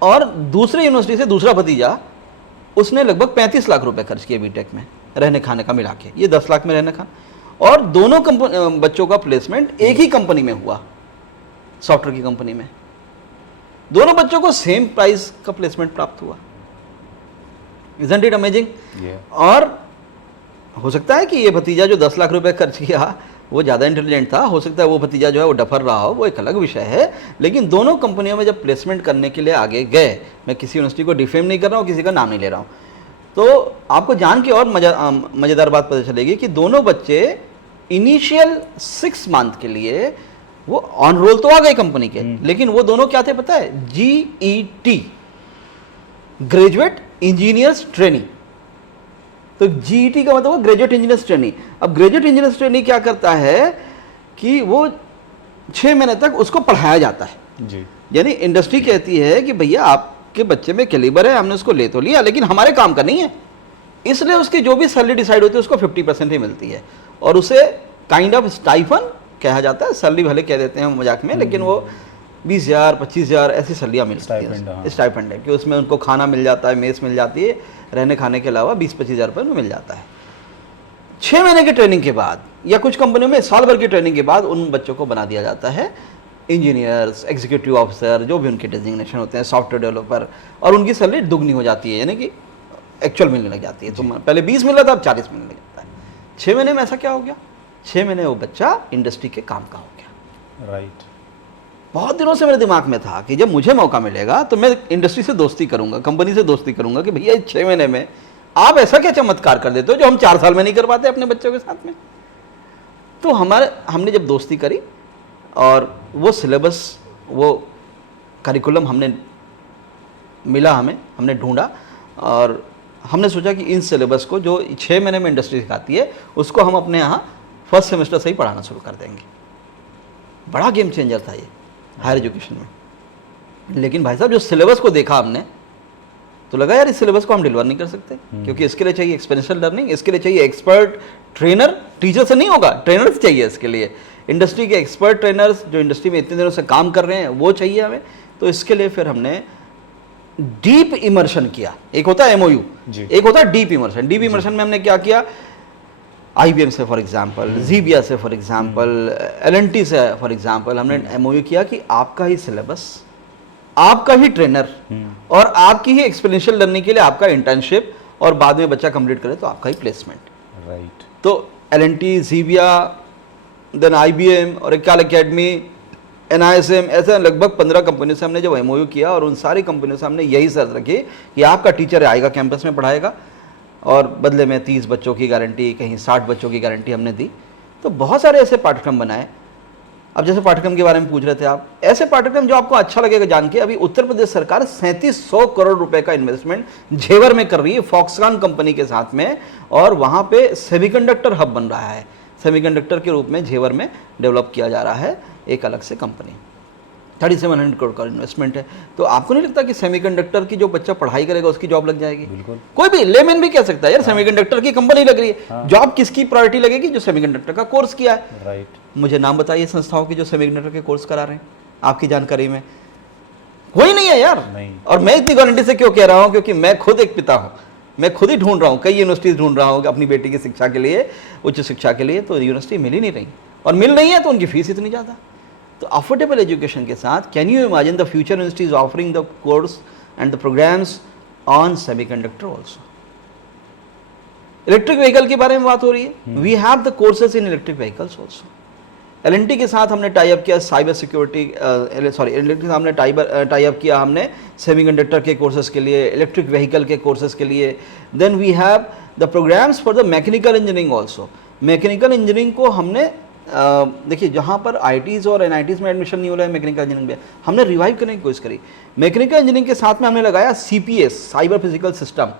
और दूसरे यूनिवर्सिटी से दूसरा भतीजा, उसने लगभग 35 लाख रुपए खर्च किए बीटेक में, रहने खाने का मिला के, ये 10 लाख में रहने खाना। और दोनों बच्चों का प्लेसमेंट एक ही कंपनी में हुआ, सॉफ्टवेयर की कंपनी में। दोनों बच्चों को सेम प्राइस का प्लेसमेंट प्राप्त हुआ। Isn't it amazing? और हो सकता है कि ये भतीजा जो 10 लाख रुपए खर्च किया वो ज़्यादा इंटेलिजेंट था, हो सकता है वो भतीजा जो है वो डफर रहा हो, वो एक अलग विषय है। लेकिन दोनों कंपनियों में जब प्लेसमेंट करने के लिए आगे गए, मैं किसी यूनिवर्सिटी को डिफेम नहीं कर रहा हूँ, किसी का नाम नहीं ले रहा हूँ, तो आपको जान के और मज़ेदार बात पता चलेगी कि दोनों बच्चे इनिशियल 6 मंथ के लिए वो ऑन रोल तो आ गए कंपनी के, लेकिन वो दोनों क्या थे पता है? GET, graduate engineers trainee. तो GET का मतलब ग्रेजुएट इंजीनियर्स ट्रेनी। अब ग्रेजुएट इंजीनियर्स ट्रेनी क्या करता है कि वो 6 महीने तक उसको पढ़ाया जाता है जी। यानी इंडस्ट्री कहती है कि भैया आपके बच्चे में कैलिबर है, हमने उसको ले तो लिया, लेकिन हमारे काम का नहीं है, इसलिए उसकी जो भी सैलरी डिसाइड होती है उसको 50% ही मिलती है, और उसे काइंड ऑफ स्टाइफन कहा जाता है। सैलरी भले कह देते हैं मजाक में, लेकिन वो 20,000 25,000 ऐसी सैलरियाँ मिलती हैं, स्टाइपेंड है कि उसमें उनको खाना मिल जाता है, मेस मिल जाती है, रहने खाने के अलावा 20-25,000 रुपये में मिल जाता है। 6 महीने की ट्रेनिंग के बाद या कुछ कंपनियों में साल भर की ट्रेनिंग के बाद उन बच्चों को बना दिया जाता है इंजीनियर्स, एग्जीक्यूटिव ऑफिसर, जो भी उनके डेजिग्नेशन होते हैं, सॉफ्टवेयर डेवलपर, और उनकी सैलरी दुगनी हो जाती है, यानी कि एक्चुअल मिलने लग जाती है। तो पहले 20 मिल रहा था, अब 40 मिलने लग जाता है। 6 महीने में ऐसा क्या हो गया? 6 महीने वो बच्चा इंडस्ट्री के काम का हो गया। राइट। बहुत दिनों से मेरे दिमाग में था कि जब मुझे मौका मिलेगा तो मैं इंडस्ट्री से दोस्ती करूंगा, कंपनी से दोस्ती करूंगा कि भैया 6 महीने में आप ऐसा क्या चमत्कार कर देते हो जो हम 4 साल में नहीं कर पाते अपने बच्चों के साथ में। तो हमने जब दोस्ती करी और वो सिलेबस, वो करिकुलम हमने मिला, हमने ढूंढा, और हमने सोचा कि इन सिलेबस को जो 6 महीने में इंडस्ट्री सिखाती है उसको हम अपने यहाँ फर्स्ट सेमेस्टर से ही पढ़ाना शुरू कर देंगे। बड़ा गेम चेंजर था ये हायर एजुकेशन में। लेकिन भाई साहब, जो सिलेबस को देखा हमने तो लगा यार इस सिलेबस को हम डिलीवर नहीं कर सकते, क्योंकि इसके लिए चाहिए एक्सपेरिएंशियल लर्निंग, इसके लिए चाहिए एक्सपर्ट ट्रेनर। टीचर से नहीं होगा, ट्रेनर्स चाहिए इसके लिए, इंडस्ट्री के एक्सपर्ट ट्रेनर्स जो इंडस्ट्री में इतने दिनों से काम कर रहे हैं वो चाहिए हमें। तो इसके लिए फिर हमने डीप इमर्शन किया। एक होता है MOU, एक होता है डीप इमर्शन। डीप इमर्शन में हमने क्या किया, IBM से फॉर एग्जाम्पल, Xebia से फॉर एग्जाम्पल, L&T से फॉर एग्जाम्पल, हमने MOU किया कि आपका ही सिलेबस, आपका ही ट्रेनर, और आपकी ही एक्सपीरियंशियल लर्निंग के लिए आपका इंटर्नशिप, और बाद में बच्चा कंप्लीट करे तो आपका ही प्लेसमेंट। राइट। तो L&T, Xebia, देन IBM और एक्ल अकेडमी, NISM, ऐसे लगभग 15 कंपनियों से हमने जब MOU किया, और उन सारी कंपनियों से हमने यही शर्त रखी कि आपका टीचर आएगा कैंपस में पढ़ाएगा, और बदले में 30 बच्चों की गारंटी, कहीं 60 बच्चों की गारंटी हमने दी। तो बहुत सारे ऐसे पाठ्यक्रम बनाए अब जैसे पाठ्यक्रम के बारे में पूछ रहे थे आप, ऐसे पाठ्यक्रम जो आपको अच्छा लगेगा जान के, अभी उत्तर प्रदेश सरकार 3700 करोड़ रुपए का इन्वेस्टमेंट झेवर में कर रही है फॉक्सकॉन कंपनी के साथ में, और वहां पे सेमीकंडक्टर हब बन रहा है, सेमीकंडक्टर के रूप में झेवर में डेवलप किया जा रहा है एक अलग से कंपनी। 3700 करोड़ का इन्वेस्टमेंट है। तो आपको नहीं लगता कि सेमीकंडक्टर की जो बच्चा पढ़ाई करेगा उसकी जॉब लग जाएगी? बिल्कुल। कोई भी लेमैन भी कह सकता है यार सेमीकंडक्टर की कंपनी लग रही है, जॉब किसकी प्रायोरिटी लगेगी? जो सेमीकंडक्टर का कोर्स किया है। राइट। मुझे नाम बताइए संस्थाओं की जो सेमीकंडक्टर के कोर्स करा रहे हैं आपकी जानकारी में? कोई नहीं है यार। नहीं। और मैं इतनी गारंटी से क्यों कह रहा हूं? क्योंकि मैं खुद एक पिता हूं, मैं खुद ही ढूंढ रहा हूं, कई यूनिवर्सिटीज ढूंढ रहा हूं अपनी बेटी की शिक्षा के लिए, उच्च शिक्षा के लिए, तो यूनिवर्सिटी मिल ही नहीं रही, और मिल रही है तो उनकी फीस इतनी ज़्यादा। तो अफोर्डेबल एजुकेशन के साथ can you imagine the future universities offering the course and the programs on semiconductor also. Electric vehicle के बारे में बात हो रही है, we have the courses in electric vehicles also. L and T के साथ हमने टाई अप किया साइबर सिक्योरिटी, सॉरी एल&टी के सामने टाई अप किया हमने सेमीकंडक्टर के कोर्सेज के लिए, इलेक्ट्रिक व्हीकल के कोर्सेज के लिए। Then we have the programs for the mechanical engineering also. Mechanical engineering को हमने देखिए जहाँ पर आईटीज़ और एनआईटीज़ में एडमिशन नहीं हो रहा है मैकेनिकल इंजीनियरिंग में, हमने रिवाइव करने की कोशिश करी। मैकेनिकल इंजीनियरिंग के साथ में हमने लगाया CPS, cyber physical system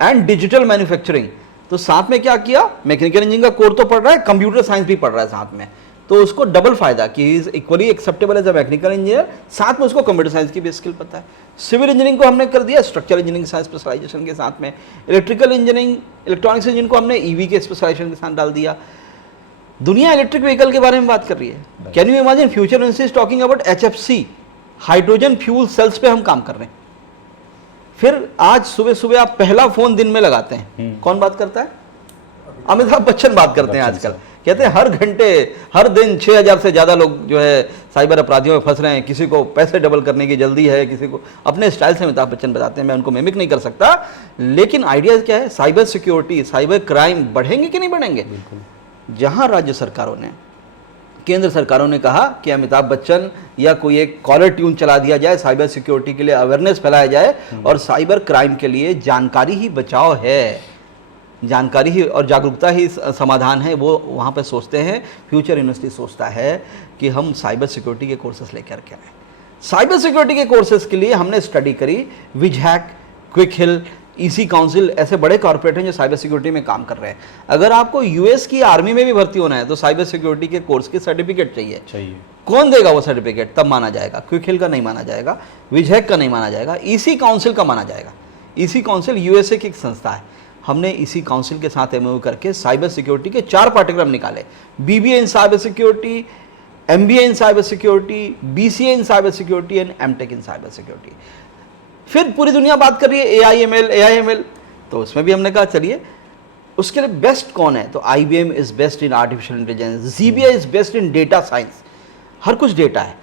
and digital manufacturing. तो साथ में क्या किया, मैकेनिकल इंजीनियरिंग का कोर्स तो पढ़ रहा है, कंप्यूटर साइंस भी पढ़ रहा है साथ में, तो उसको डबल फायदा कि he is equally acceptable as a mechanical engineer, साथ में उसको कंप्यूटर साइंस की भी स्किल पता है। सिविल इंजीनियरिंग को हमने कर दिया स्ट्रक्चरल इंजीनियरिंग साइंस स्पेशलाइजेशन के साथ में। इलेक्ट्रिकल इंजीनियरिंग, इलेक्ट्रॉनिक्स इंजीनियरिंग को हमने ईवी के स्पेशलाइजेशन के साथ डाल दिया। दुनिया इलेक्ट्रिक व्हीकल के बारे में बात कर रही है। Can you imagine future university talking about HFC, hydrogen fuel cells पे हम काम कर रहे हैं। फिर आज सुबह सुबह आप पहला फोन दिन में लगाते हैं, कौन बात करता है? अमिताभ बच्चन बात करते हैं आजकल। कहते हैं हर घंटे हर दिन 6000 से ज़्यादा लोग जो है साइबर अपराधियों में फंस रहे हैं, किसी को पैसे डबल करने की जल्दी है, किसी को अपने स्टाइल से अमिताभ बच्चन बताते हैं, मैं उनको मिमिक नहीं कर सकता, लेकिन आइडिया क्या है, साइबर सिक्योरिटी, साइबर क्राइम बढ़ेंगे कि नहीं बढ़ेंगे? जहां राज्य सरकारों ने, केंद्र सरकारों ने कहा कि अमिताभ बच्चन या कोई एक कॉलर ट्यून चला दिया जाए, साइबर सिक्योरिटी के लिए अवेयरनेस फैलाया जाए, और साइबर क्राइम के लिए जानकारी ही बचाव है, जानकारी ही और जागरूकता ही समाधान है, वो वहाँ पे सोचते हैं। फ्यूचर यूनिवर्सिटी सोचता है कि हम साइबर सिक्योरिटी के कोर्सेज लेकर के आए। साइबर सिक्योरिटी के कोर्सेज के लिए हमने स्टडी करी, विजहैक, क्विक हिल, ईसी काउंसिल, ऐसे बड़े कॉर्पोरेट हैं जो साइबर सिक्योरिटी में काम कर रहे हैं। अगर आपको यूएस की आर्मी में भी भर्ती होना है तो साइबर सिक्योरिटी के कोर्स की सर्टिफिकेट चाहिए। कौन देगा वो सर्टिफिकेट? तब माना जाएगा। क्विक हिल का नहीं माना जाएगा, विजहैक का नहीं माना जाएगा, ईसी काउंसिल का माना जाएगा। ईसी काउंसिल यूएसए की एक संस्था है। हमने इसी काउंसिल के साथ एमओयू करके साइबर सिक्योरिटी के 4 पाठ्यक्रम निकाले, BBA in cyber security, MBA in cyber security, BCA in cyber security and MTech in cyber security. फिर पूरी दुनिया बात कर रही है एआईएमएल, तो उसमें भी हमने कहा चलिए उसके लिए बेस्ट कौन है, तो IBM is best in artificial intelligence, GBI is best in data science, हर कुछ डेटा है।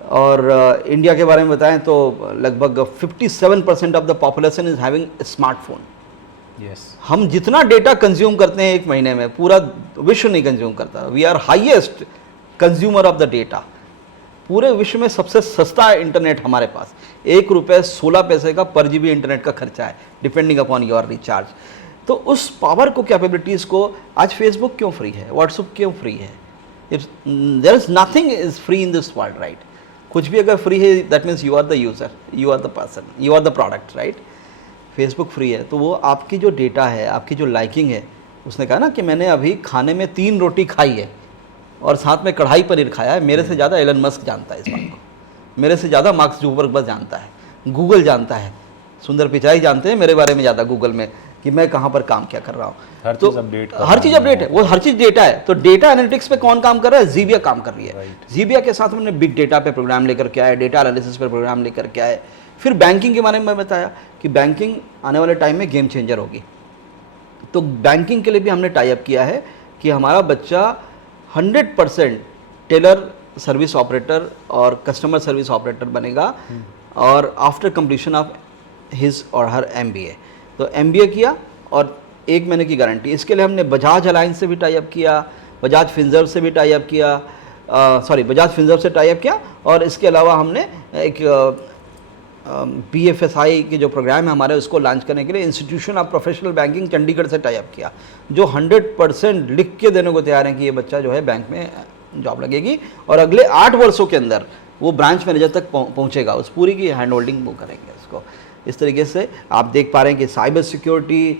और इंडिया के बारे में बताएं तो लगभग 57% of the population is having smartphone. हम जितना डेटा कंज्यूम करते हैं एक महीने में, पूरा विश्व नहीं कंज्यूम करता। We are highest consumer of the data. पूरे विश्व में सबसे सस्ता इंटरनेट हमारे पास, ₹1.16 का पर जीबी इंटरनेट का खर्चा है, डिपेंडिंग अपॉन योर रिचार्ज। तो उस पावर को, कैपेबिलिटीज़ को, आज फेसबुक क्यों फ्री है, व्हाट्सएप क्यों फ्री है? There is nothing is free in this world, right? कुछ भी अगर फ्री है that means you are the user, you are the person, you are the product, right? Facebook free है तो वो आपकी जो डेटा है, आपकी जो लाइकिंग है, उसने कहा ना कि मैंने अभी खाने में 3 रोटी खाई है और साथ में कढ़ाई पनीर खाया है, मेरे से ज़्यादा एलन मस्क जानता है इस बात को, मेरे से ज़्यादा मार्क जुकरबर्ग जानता है, गूगल जानता है, सुंदर पिचाई जानते हैं मेरे बारे में ज़्यादा गूगल में कि मैं कहाँ पर काम क्या कर रहा हूँ। तो हर चीज़ अपडेट है, वो हर चीज़ डेटा है। तो डेटा एनालिटिक्स पे कौन काम कर रहा है? जीबिया काम कर रही है। जीबिया के साथ हमने बिग डेटा पे प्रोग्राम लेकर के आए, डेटा एनालिसिस पे प्रोग्राम लेकर के आए। फिर बैंकिंग के बारे में मैं बताया कि बैंकिंग आने वाले टाइम में गेम चेंजर होगी, तो बैंकिंग के लिए भी हमने टाई अप किया है कि हमारा बच्चा 100% टेलर सर्विस ऑपरेटर और कस्टमर सर्विस ऑपरेटर बनेगा, और आफ्टर कंप्लीशन ऑफ हिज और हर एमबीए। तो एमबीए किया और 1 महीने की गारंटी। इसके लिए हमने बजाज अलायंस से भी टाई अप किया, बजाज फिनसर्व से भी टाई अप किया, बजाज फिनसर्व से टाई अप किया, और इसके अलावा हमने एक PFSI के जो प्रोग्राम है हमारे, उसको लॉन्च करने के लिए institution of professional banking Chandigarh से टाई अप किया, जो 100% लिख के देने को तैयार हैं कि ये बच्चा जो है बैंक में जॉब लगेगी और अगले 8 वर्षों के अंदर वो ब्रांच मैनेजर तक पहुंचेगा, उस पूरी की हैंड होल्डिंग वो करेंगे उसको। इस तरीके से आप देख पा रहे हैं कि साइबर सिक्योरिटी,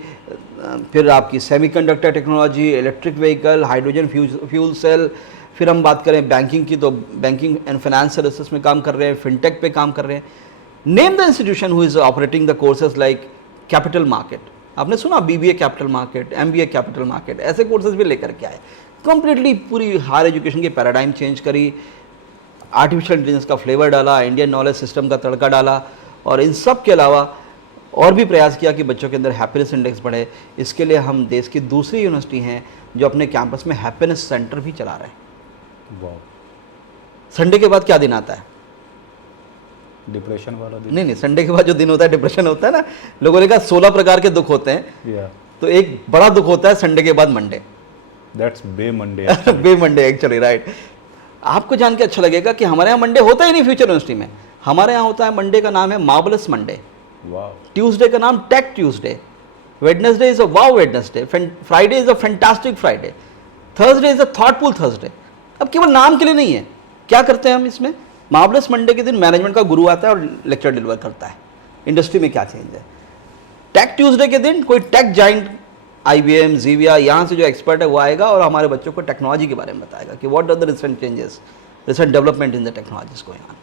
फिर आपकी semiconductor technology, electric vehicle, hydrogen fuel cell, फिर हम बात करें बैंकिंग की तो बैंकिंग एंड फाइनेंस सर्विसेज में काम कर रहे हैं, फिनटेक पे काम कर रहे हैं। Name the institution who is operating the courses like capital market, आपने सुना BBA capital market, MBA capital market, ऐसे कोर्सेज भी लेकर के आए। कंप्लीटली पूरी हायर एजुकेशन की पैराडाइम चेंज करी, आर्टिफिशियल इंटेलिजेंस का फ्लेवर डाला, इंडियन नॉलेज सिस्टम का तड़का डाला, और इन सब के अलावा और भी प्रयास किया कि बच्चों के अंदर हैप्पीनेस इंडेक्स बढ़े। इसके लिए हम देश की दूसरी यूनिवर्सिटी हैं जो अपने कैंपस में हैप्पीनेस सेंटर भी चला रहे हैं। वाह। संडे के बाद क्या दिन आता है? डिप्रेशन वाला दिन? नहीं, संडे के बाद जो दिन होता है डिप्रेशन होता है ना, लोगों ने कहा 16 प्रकार के दुख होते हैं, तो एक बड़ा दुख होता है संडे के बाद Monday. That's bay Monday. Bay Monday actually, right. आपको जान के अच्छा लगेगा कि हमारे यहाँ मंडे होता ही नहीं फ्यूचर यूनिवर्सिटी में। हमारे यहाँ होता है मंडे का नाम है मार्वलस मंडे, ट्यूसडे का नाम tech Tuesday, Wednesday is a wow Wednesday, Friday is a fantastic Friday, Thursday is a thoughtful Thursday. अब केवल नाम के लिए नहीं है, क्या करते हैं हम इसमें? मार्वलस मंडे के दिन मैनेजमेंट का गुरु आता है और लेक्चर डिलीवर करता है, इंडस्ट्री में क्या चेंज है। टेक ट्यूसडे के दिन कोई टेक जाइंट IBM, Xeria, यहाँ से जो एक्सपर्ट है वो आएगा और हमारे बच्चों को टेक्नोलॉजी के बारे में बताएगा कि what are the recent changes, recent development in the technologies going on.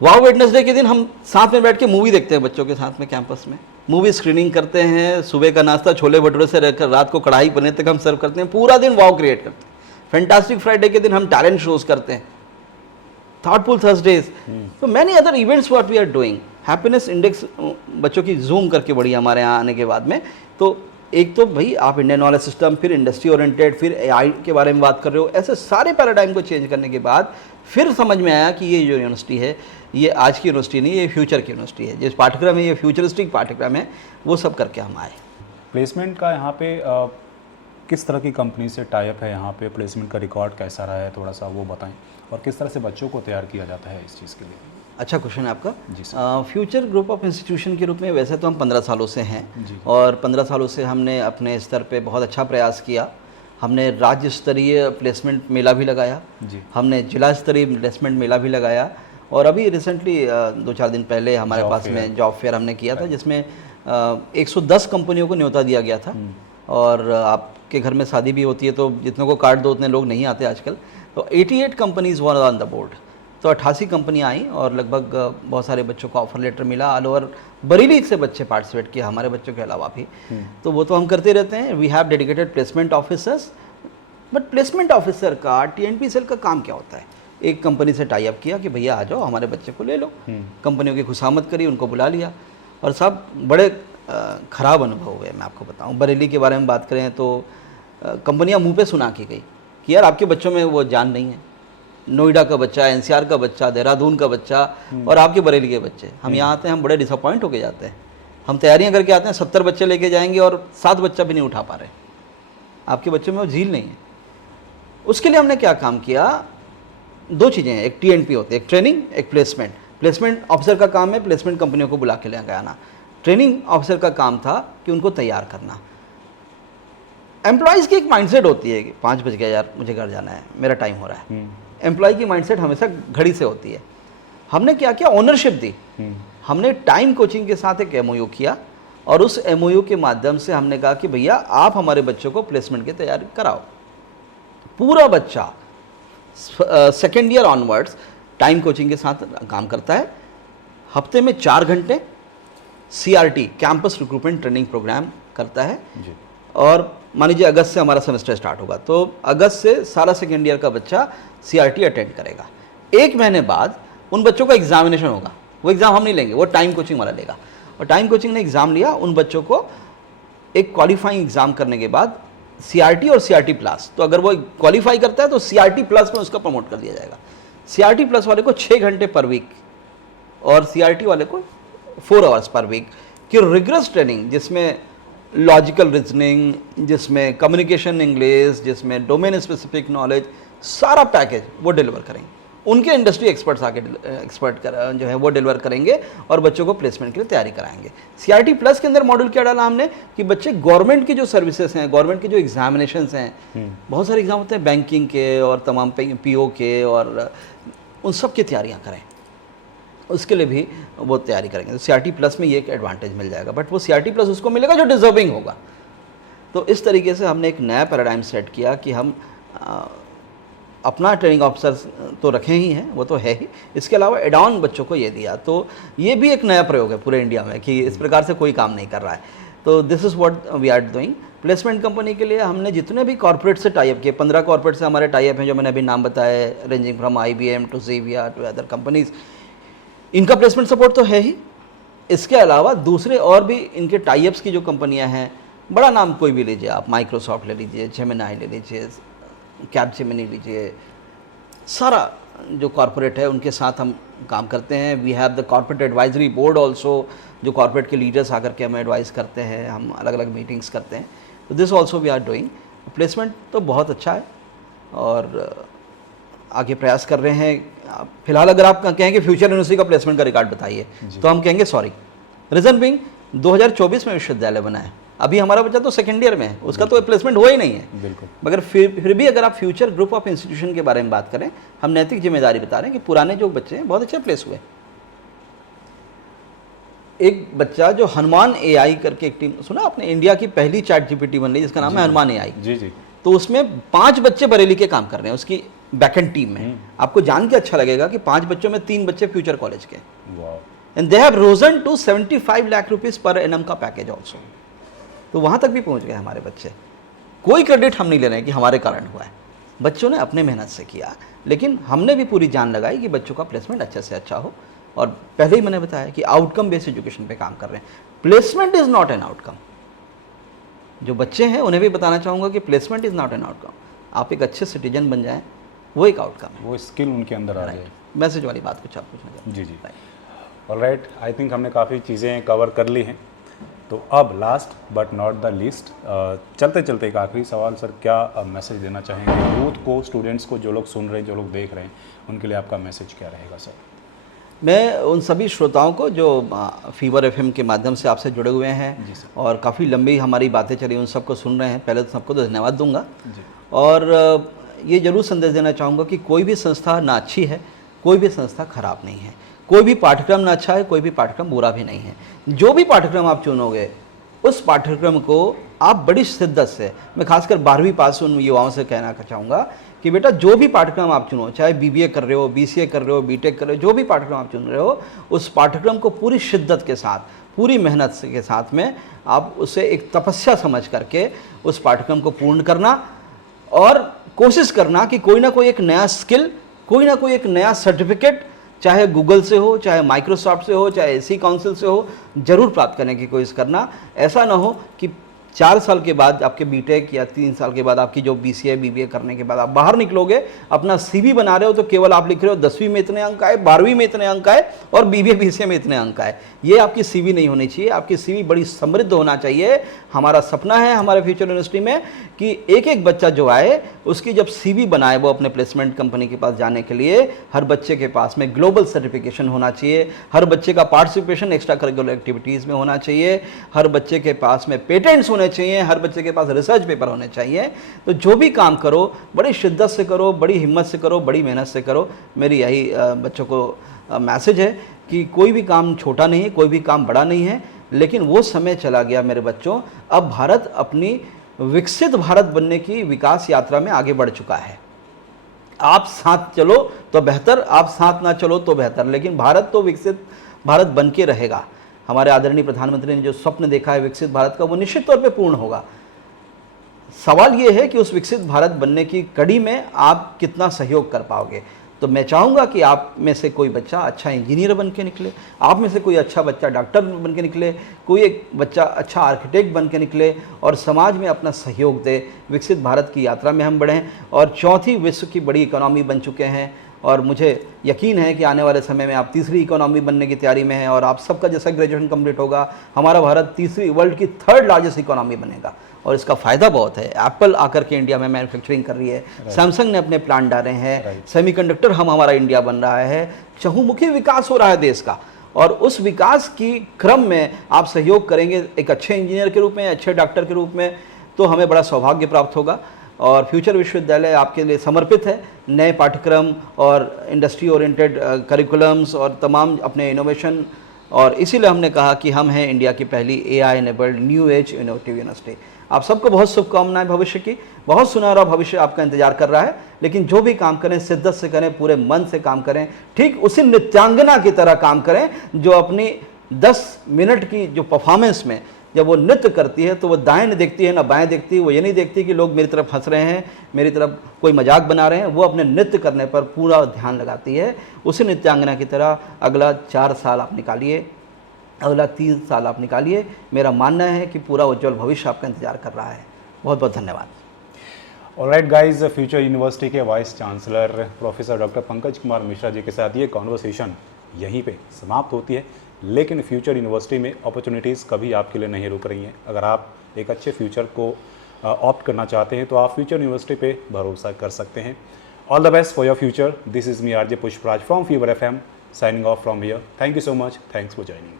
Wow Wednesday के दिन हम साथ में बैठ के मूवी देखते हैं बच्चों के साथ में कैंपस में, मूवी स्क्रीनिंग करते हैं, सुबह का नाश्ता छोले भटूरे से रहकर रात को कढ़ाई पनीर तक हम सर्व करते हैं, पूरा दिन वाव क्रिएट करते हैं। फैंटास्टिक फ्राइडे के दिन हम टैलेंट शोज करते हैं, थॉटफुल थर्सडेज, तो many other events what we are doing. Happiness index बच्चों की जूम करके बढ़ी हमारे यहाँ आने के बाद में। तो एक तो भाई आप इंडियन नॉलेज सिस्टम, फिर इंडस्ट्री ओरिएंटेड, फिर AI के बारे में बात कर रहे हो, ऐसे सारे पैराडाइम को चेंज करने के बाद फिर समझ में आया कि ये जो यूनिवर्सिटी है ये आज की यूनिवर्सिटी नहीं, ये फ्यूचर की यूनिवर्सिटी है। जिस पाठ्यक्रम है ये फ्यूचरिस्टिक पाठ्यक्रम है, वो सब करके हम आए। प्लेसमेंट का यहाँ पे किस तरह की कंपनी से टाइप है, यहाँ पे प्लेसमेंट का रिकॉर्ड कैसा रहा है, थोड़ा सा वो बताएं, और किस तरह से बच्चों को तैयार किया जाता है इस चीज़ के लिए? अच्छा क्वेश्चन है आपका जी sir. Future group of institution के रूप में वैसे तो हम 15 सालों से हैं जी। और 15 सालों से हमने अपने स्तर पे बहुत अच्छा प्रयास किया। हमने राज्य स्तरीय प्लेसमेंट मेला भी लगाया जी। हमने जिला स्तरीय प्लेसमेंट मेला भी लगाया, और अभी रिसेंटली 2-4 दिन पहले हमारे पास में जॉब फेयर हमने किया था जिसमें 110 कंपनियों को न्योता दिया गया था। और आपके घर में शादी भी होती है तो जितनों को कार्ड दो उतने लोग नहीं आते आजकल, तो 88 companies were on the board, तो 88 कंपनियाँ आई और लगभग बहुत सारे बच्चों को ऑफर लेटर मिला। ऑल ओवर बरेली से बच्चे पार्टिसिपेट किए हमारे बच्चों के अलावा भी। तो वो तो हम करते रहते हैं, we have dedicated placement officers. But placement officer का TNP सेल का काम क्या होता है? एक कंपनी से टाई अप किया कि भैया आ जाओ हमारे बच्चे को ले लो, कंपनियों की खुशामद करी, उनको बुला लिया, और सब बड़े ख़राब अनुभव हुए। मैं आपको बताऊं, बरेली के बारे में बात करें तो कंपनियां मुंह पे सुना की गई कि यार आपके बच्चों में वो जान नहीं है। नोएडा का बच्चा, NCR का बच्चा, देहरादून का बच्चा और आपके बरेली के बच्चे, हम यहाँ आते हैं, हम बड़े डिसअपॉइंट होके जाते हैं। हम तैयारियाँ करके आते हैं, 70 बच्चे लेके जाएंगे और 7 बच्चा भी नहीं उठा पा रहे। आपके बच्चों में वो झील नहीं है। उसके लिए हमने क्या काम किया, 2 चीज़ें हैं, एक TNP होती है, एक ट्रेनिंग, एक प्लेसमेंट। प्लेसमेंट ऑफिसर का काम है प्लेसमेंट कंपनियों को बुला के ले आना, ट्रेनिंग ऑफिसर का काम था कि उनको तैयार करना। एम्प्लॉयज़ की एक माइंडसेट होती है कि 5 बज गया यार मुझे घर जाना है, मेरा टाइम हो रहा है। एम्प्लॉय की माइंडसेट हमेशा घड़ी से होती है। हमने क्या किया, ओनरशिप दी। हमने टाइम कोचिंग के साथ एक MOU किया और उस MOU के माध्यम से हमने कहा कि भैया आप हमारे बच्चों को प्लेसमेंट की तैयारी कराओ। पूरा बच्चा second year onwards time coaching के साथ काम करता है। हफ्ते में 4 घंटे CRT campus recruitment training program करता है जी। और मान लीजिए अगस्त से हमारा सेमेस्टर स्टार्ट होगा, तो अगस्त से सारा सेकेंड ईयर का बच्चा CRT अटेंड करेगा। 1 महीने बाद उन बच्चों का एग्जामिनेशन होगा। वो एग्ज़ाम हम नहीं लेंगे, वो टाइम कोचिंग वाला लेगा। और टाइम कोचिंग ने एग्ज़ाम लिया, उन बच्चों को एक क्वालिफाइंग एग्ज़ाम करने के बाद CRT और CRT प्लस, तो अगर वो क्वालिफाई करता है तो CRT प्लस में उसका प्रमोट कर दिया जाएगा। CRT प्लस वाले को 6 घंटे पर वीक और CRT वाले को 4 आवर्स पर वीक की रिगरस ट्रेनिंग, जिसमें लॉजिकल रीजनिंग, जिसमें कम्युनिकेशन इंग्लिश, जिसमें डोमेन स्पेसिफिक नॉलेज, सारा पैकेज वो डिलीवर करेंगे। उनके इंडस्ट्री एक्सपर्ट्स आके जो है वो डिलीवर करेंगे और बच्चों को प्लेसमेंट के लिए तैयारी कराएंगे। CRT प्लस के अंदर मॉड्यूल क्या डाला हमने कि बच्चे गवर्नमेंट की जो सर्विसेज हैं, गवर्नमेंट के जो एग्जामिनेशंस हैं, बहुत सारे एग्जाम होते हैं बैंकिंग के और तमाम PO के, और उन सब की तैयारियाँ करें, उसके लिए भी वो तैयारी करेंगे। तो CRT प्लस में ये एक एडवांटेज मिल जाएगा, बट वो CRT प्लस उसको मिलेगा जो डिजर्विंग होगा। तो इस तरीके से हमने एक नया पैराडाइम सेट किया कि हम अपना ट्रेनिंग ऑफिसर तो रखे ही हैं, वो तो है ही, इसके अलावा एड ऑन बच्चों को ये दिया। तो ये भी एक नया प्रयोग है पूरे इंडिया में कि इस प्रकार से कोई काम नहीं कर रहा है। तो this is what we are doing. Placement company के लिए हमने जितने भी कॉर्पोरेट से टाई अप किए, 15 कॉर्पोरेट से हमारे टाई अप हैं जो मैंने अभी नाम बताए, ranging from IBM to Xavier to other companies. इनका प्लेसमेंट सपोर्ट तो है ही, इसके अलावा दूसरे और भी इनके टाई अप्स की जो कंपनियां हैं, बड़ा नाम कोई भी लीजिए आप, माइक्रोसॉफ्ट ले लीजिए, जेमिनाई ले लीजिए, कैपजेमिनी लीजिए, सारा जो कॉर्पोरेट है उनके साथ हम काम करते हैं। We have the corporate advisory board also, जो कॉर्पोरेट के लीडर्स आकर के हमें एडवाइस करते हैं, हम अलग अलग मीटिंग्स करते हैं। तो this also we are doing. Placement तो बहुत अच्छा है और आगे प्रयास कर रहे हैं। फिलहाल अगर आप कहें कि फ्यूचर यूनिवर्सिटी का प्लेसमेंट का रिकॉर्ड बताइए तो हम कहेंगे सॉरी। रीजन बिंग 2024 में विश्वविद्यालय बना है, अभी हमारा बच्चा तो सेकेंड ईयर में है, उसका तो प्लेसमेंट हुआ ही नहीं है। बिल्कुल। मगर फिर भी अगर आप फ्यूचर ग्रुप ऑफ इंस्टीट्यूशन के बारे में बात करें, हम नैतिक जिम्मेदारी बता रहे हैं कि पुराने जो बच्चे हैं बहुत अच्छे प्लेस हुए। एक बच्चा जो हनुमान AI करके एक टीम, सुना आपने, इंडिया की पहली ChatGPT बन रही है जिसका नाम है हनुमान AI। जी जी। तो उसमें 5 बच्चे बरेली के काम कर रहे हैं उसकी बैकएंड टीम में। आपको जान के अच्छा लगेगा कि 5 बच्चों में 3 बच्चे फ्यूचर कॉलेज के, and they have risen to 75 lakh rupees per annum का पैकेज ऑल्सो। तो वहां तक भी पहुंच गए हमारे बच्चे। कोई क्रेडिट हम नहीं ले रहे हैं कि हमारे कारण हुआ है, बच्चों ने अपने मेहनत से किया, लेकिन हमने भी पूरी जान लगाई कि बच्चों का प्लेसमेंट अच्छे से अच्छा हो। और पहले ही मैंने बताया कि आउटकम बेस्ड एजुकेशन पे काम कर रहे हैं। Placement is not an outcome. जो बच्चे हैं उन्हें भी बताना चाहूँगा कि placement is not an outcome. आप एक अच्छे सिटीजन बन जाएं, वो एक आउटकम है, वो स्किल उनके अंदर आ जाए। मैसेज वाली बात कुछ आप पूछना चाहते हैं? जी जी। ऑलराइट, आई थिंक हमने काफ़ी चीज़ें कवर कर ली हैं। तो अब last but not the least, चलते चलते एक आखिरी सवाल सर, क्या मैसेज देना चाहेंगे यूथ को, स्टूडेंट्स को, जो लोग सुन रहे हैं, जो लोग देख रहे हैं, उनके लिए आपका मैसेज क्या रहेगा सर? मैं उन सभी श्रोताओं को जो फीवर FM के माध्यम से आपसे जुड़े हुए हैं और काफ़ी लंबी हमारी बातें चली, उन सबको सुन रहे हैं, पहले तो सबको तो धन्यवाद दूंगा। और ये जरूर संदेश देना चाहूँगा कि कोई भी संस्था ना अच्छी है, कोई भी संस्था खराब नहीं है, कोई भी पाठ्यक्रम ना अच्छा है, कोई भी पाठ्यक्रम बुरा भी नहीं है। जो भी पाठ्यक्रम आप चुनोगे उस पाठ्यक्रम को आप बड़ी शिद्दत से, मैं खासकर 12वीं पास उन युवाओं से कहना चाहूँगा कि बेटा जो भी पाठ्यक्रम आप चुनो, चाहे BBA कर रहे हो, BCA कर रहे हो, BTech कर रहे हो, जो भी पाठ्यक्रम आप चुन रहे हो, उस पाठ्यक्रम को पूरी शिद्दत के साथ, पूरी मेहनत के साथ में आप उसे एक तपस्या समझ करके उस पाठ्यक्रम को पूर्ण करना और कोशिश करना कि कोई ना कोई एक नया स्किल, कोई ना कोई एक नया सर्टिफिकेट, चाहे गूगल से हो, चाहे माइक्रोसॉफ्ट से हो, चाहे AC काउंसिल से हो, जरूर प्राप्त करने की कोशिश करना। ऐसा ना हो कि 4 साल के बाद आपके BTech या 3 साल के बाद आपकी जो BCA BBA करने के बाद आप बाहर निकलोगे, अपना CV बना रहे हो तो केवल आप लिख रहे हो 10वीं में इतने अंक आए, 12वीं में इतने अंक आए और BBA BCA में इतने अंक आए। ये आपकी CV नहीं होनी चाहिए। आपकी CV बड़ी समृद्ध होना चाहिए। हमारा सपना है हमारे फ्यूचर यूनिवर्सिटी में कि एक एक बच्चा जो आए उसकी जब CV बनाए वो अपने प्लेसमेंट कंपनी के पास जाने के लिए, हर बच्चे के पास में ग्लोबल सर्टिफिकेशन होना चाहिए, हर बच्चे का पार्टिसिपेशन एक्स्ट्रा करिकुलर एक्टिविटीज़ में होना चाहिए, हर बच्चे के पास में पेटेंट्स होने चाहिए, हर बच्चे के पास रिसर्च पेपर होने चाहिए। तो जो भी काम करो बड़ी शिद्दत से करो, बड़ी हिम्मत से करो, बड़ी मेहनत से करो। मेरी यही बच्चों को मैसेज है कि कोई भी काम छोटा नहीं है, कोई भी काम बड़ा नहीं है, लेकिन वो समय चला गया मेरे बच्चों। अब भारत अपनी विकसित भारत बनने की विकास यात्रा में आगे बढ़ चुका है। आप साथ चलो तो बेहतर, आप साथ ना चलो तो बेहतर, लेकिन भारत तो विकसित भारत बन के रहेगा। हमारे आदरणीय प्रधानमंत्री ने जो स्वप्न देखा है विकसित भारत का, वो निश्चित तौर पे पूर्ण होगा। सवाल ये है कि उस विकसित भारत बनने की कड़ी में आप कितना सहयोग कर पाओगे। तो मैं चाहूँगा कि आप में से कोई बच्चा अच्छा इंजीनियर बन के निकले, आप में से कोई अच्छा बच्चा डॉक्टर बन के निकले, कोई एक बच्चा अच्छा आर्किटेक्ट बन के निकले और समाज में अपना सहयोग दे। विकसित भारत की यात्रा में हम बढ़ें। और चौथी विश्व की बड़ी इकोनॉमी बन चुके हैं और मुझे यकीन है कि आने वाले समय में आप तीसरी इकोनॉमी बनने की तैयारी में हैं और आप सबका जैसा ग्रेजुएशन कंप्लीट होगा हमारा भारत तीसरी वर्ल्ड की 3rd लार्जेस्ट इकोनॉमी बनेगा और इसका फ़ायदा बहुत है। एप्पल आकर के इंडिया में मैन्युफैक्चरिंग कर रही है, सैमसंग ने अपने प्लांट डाले हैं, सेमीकंडक्टर हमारा इंडिया बन रहा है, चहुमुखी विकास हो रहा है देश का और उस विकास की क्रम में आप सहयोग करेंगे एक अच्छे इंजीनियर के रूप में, अच्छे डॉक्टर के रूप में, तो हमें बड़ा सौभाग्य प्राप्त होगा। और फ्यूचर विश्वविद्यालय आपके लिए समर्पित है, नए पाठ्यक्रम और इंडस्ट्री ओरिएंटेड करिकुलम्स और तमाम अपने इनोवेशन, और इसीलिए हमने कहा कि हम हैं इंडिया की पहली AI enabled new age innovative university. आप सबको बहुत शुभकामनाएं भविष्य की, बहुत सुनहरा भविष्य आपका इंतजार कर रहा है, लेकिन जो भी काम करें शिद्दत से करें, पूरे मन से काम करें, ठीक उसी नृत्यांगना की तरह काम करें जो अपनी 10 मिनट की जो परफॉर्मेंस में जब वो नृत्य करती है तो वो दाएं नहीं देखती है ना बाएं देखती है, वो ये नहीं देखती कि लोग मेरी तरफ हंस रहे हैं, मेरी तरफ कोई मजाक बना रहे हैं, वो अपने नृत्य करने पर पूरा ध्यान लगाती है। उसी नृत्यांगना की तरह अगला 4 साल आप निकालिए, अगला 3 साल आप निकालिए, मेरा मानना है कि पूरा उज्जवल भविष्य आपका इंतजार कर रहा है। बहुत बहुत धन्यवाद। ऑलराइट गाइस, फ्यूचर यूनिवर्सिटी के vice chancellor professor doctor Pankaj Kumar Mishra ji के साथ ये कॉन्वर्सेशन यहीं पे समाप्त होती है, लेकिन फ्यूचर यूनिवर्सिटी में अपॉर्चुनिटीज़ कभी आपके लिए नहीं रुक रही हैं। अगर आप एक अच्छे फ्यूचर को ऑप्ट करना चाहते हैं तो आप फ्यूचर यूनिवर्सिटी पे भरोसा कर सकते हैं। All the best for your future. This is me RJ Pushpraj from fever FM, signing off from here. Thank you so much, thanks for joining.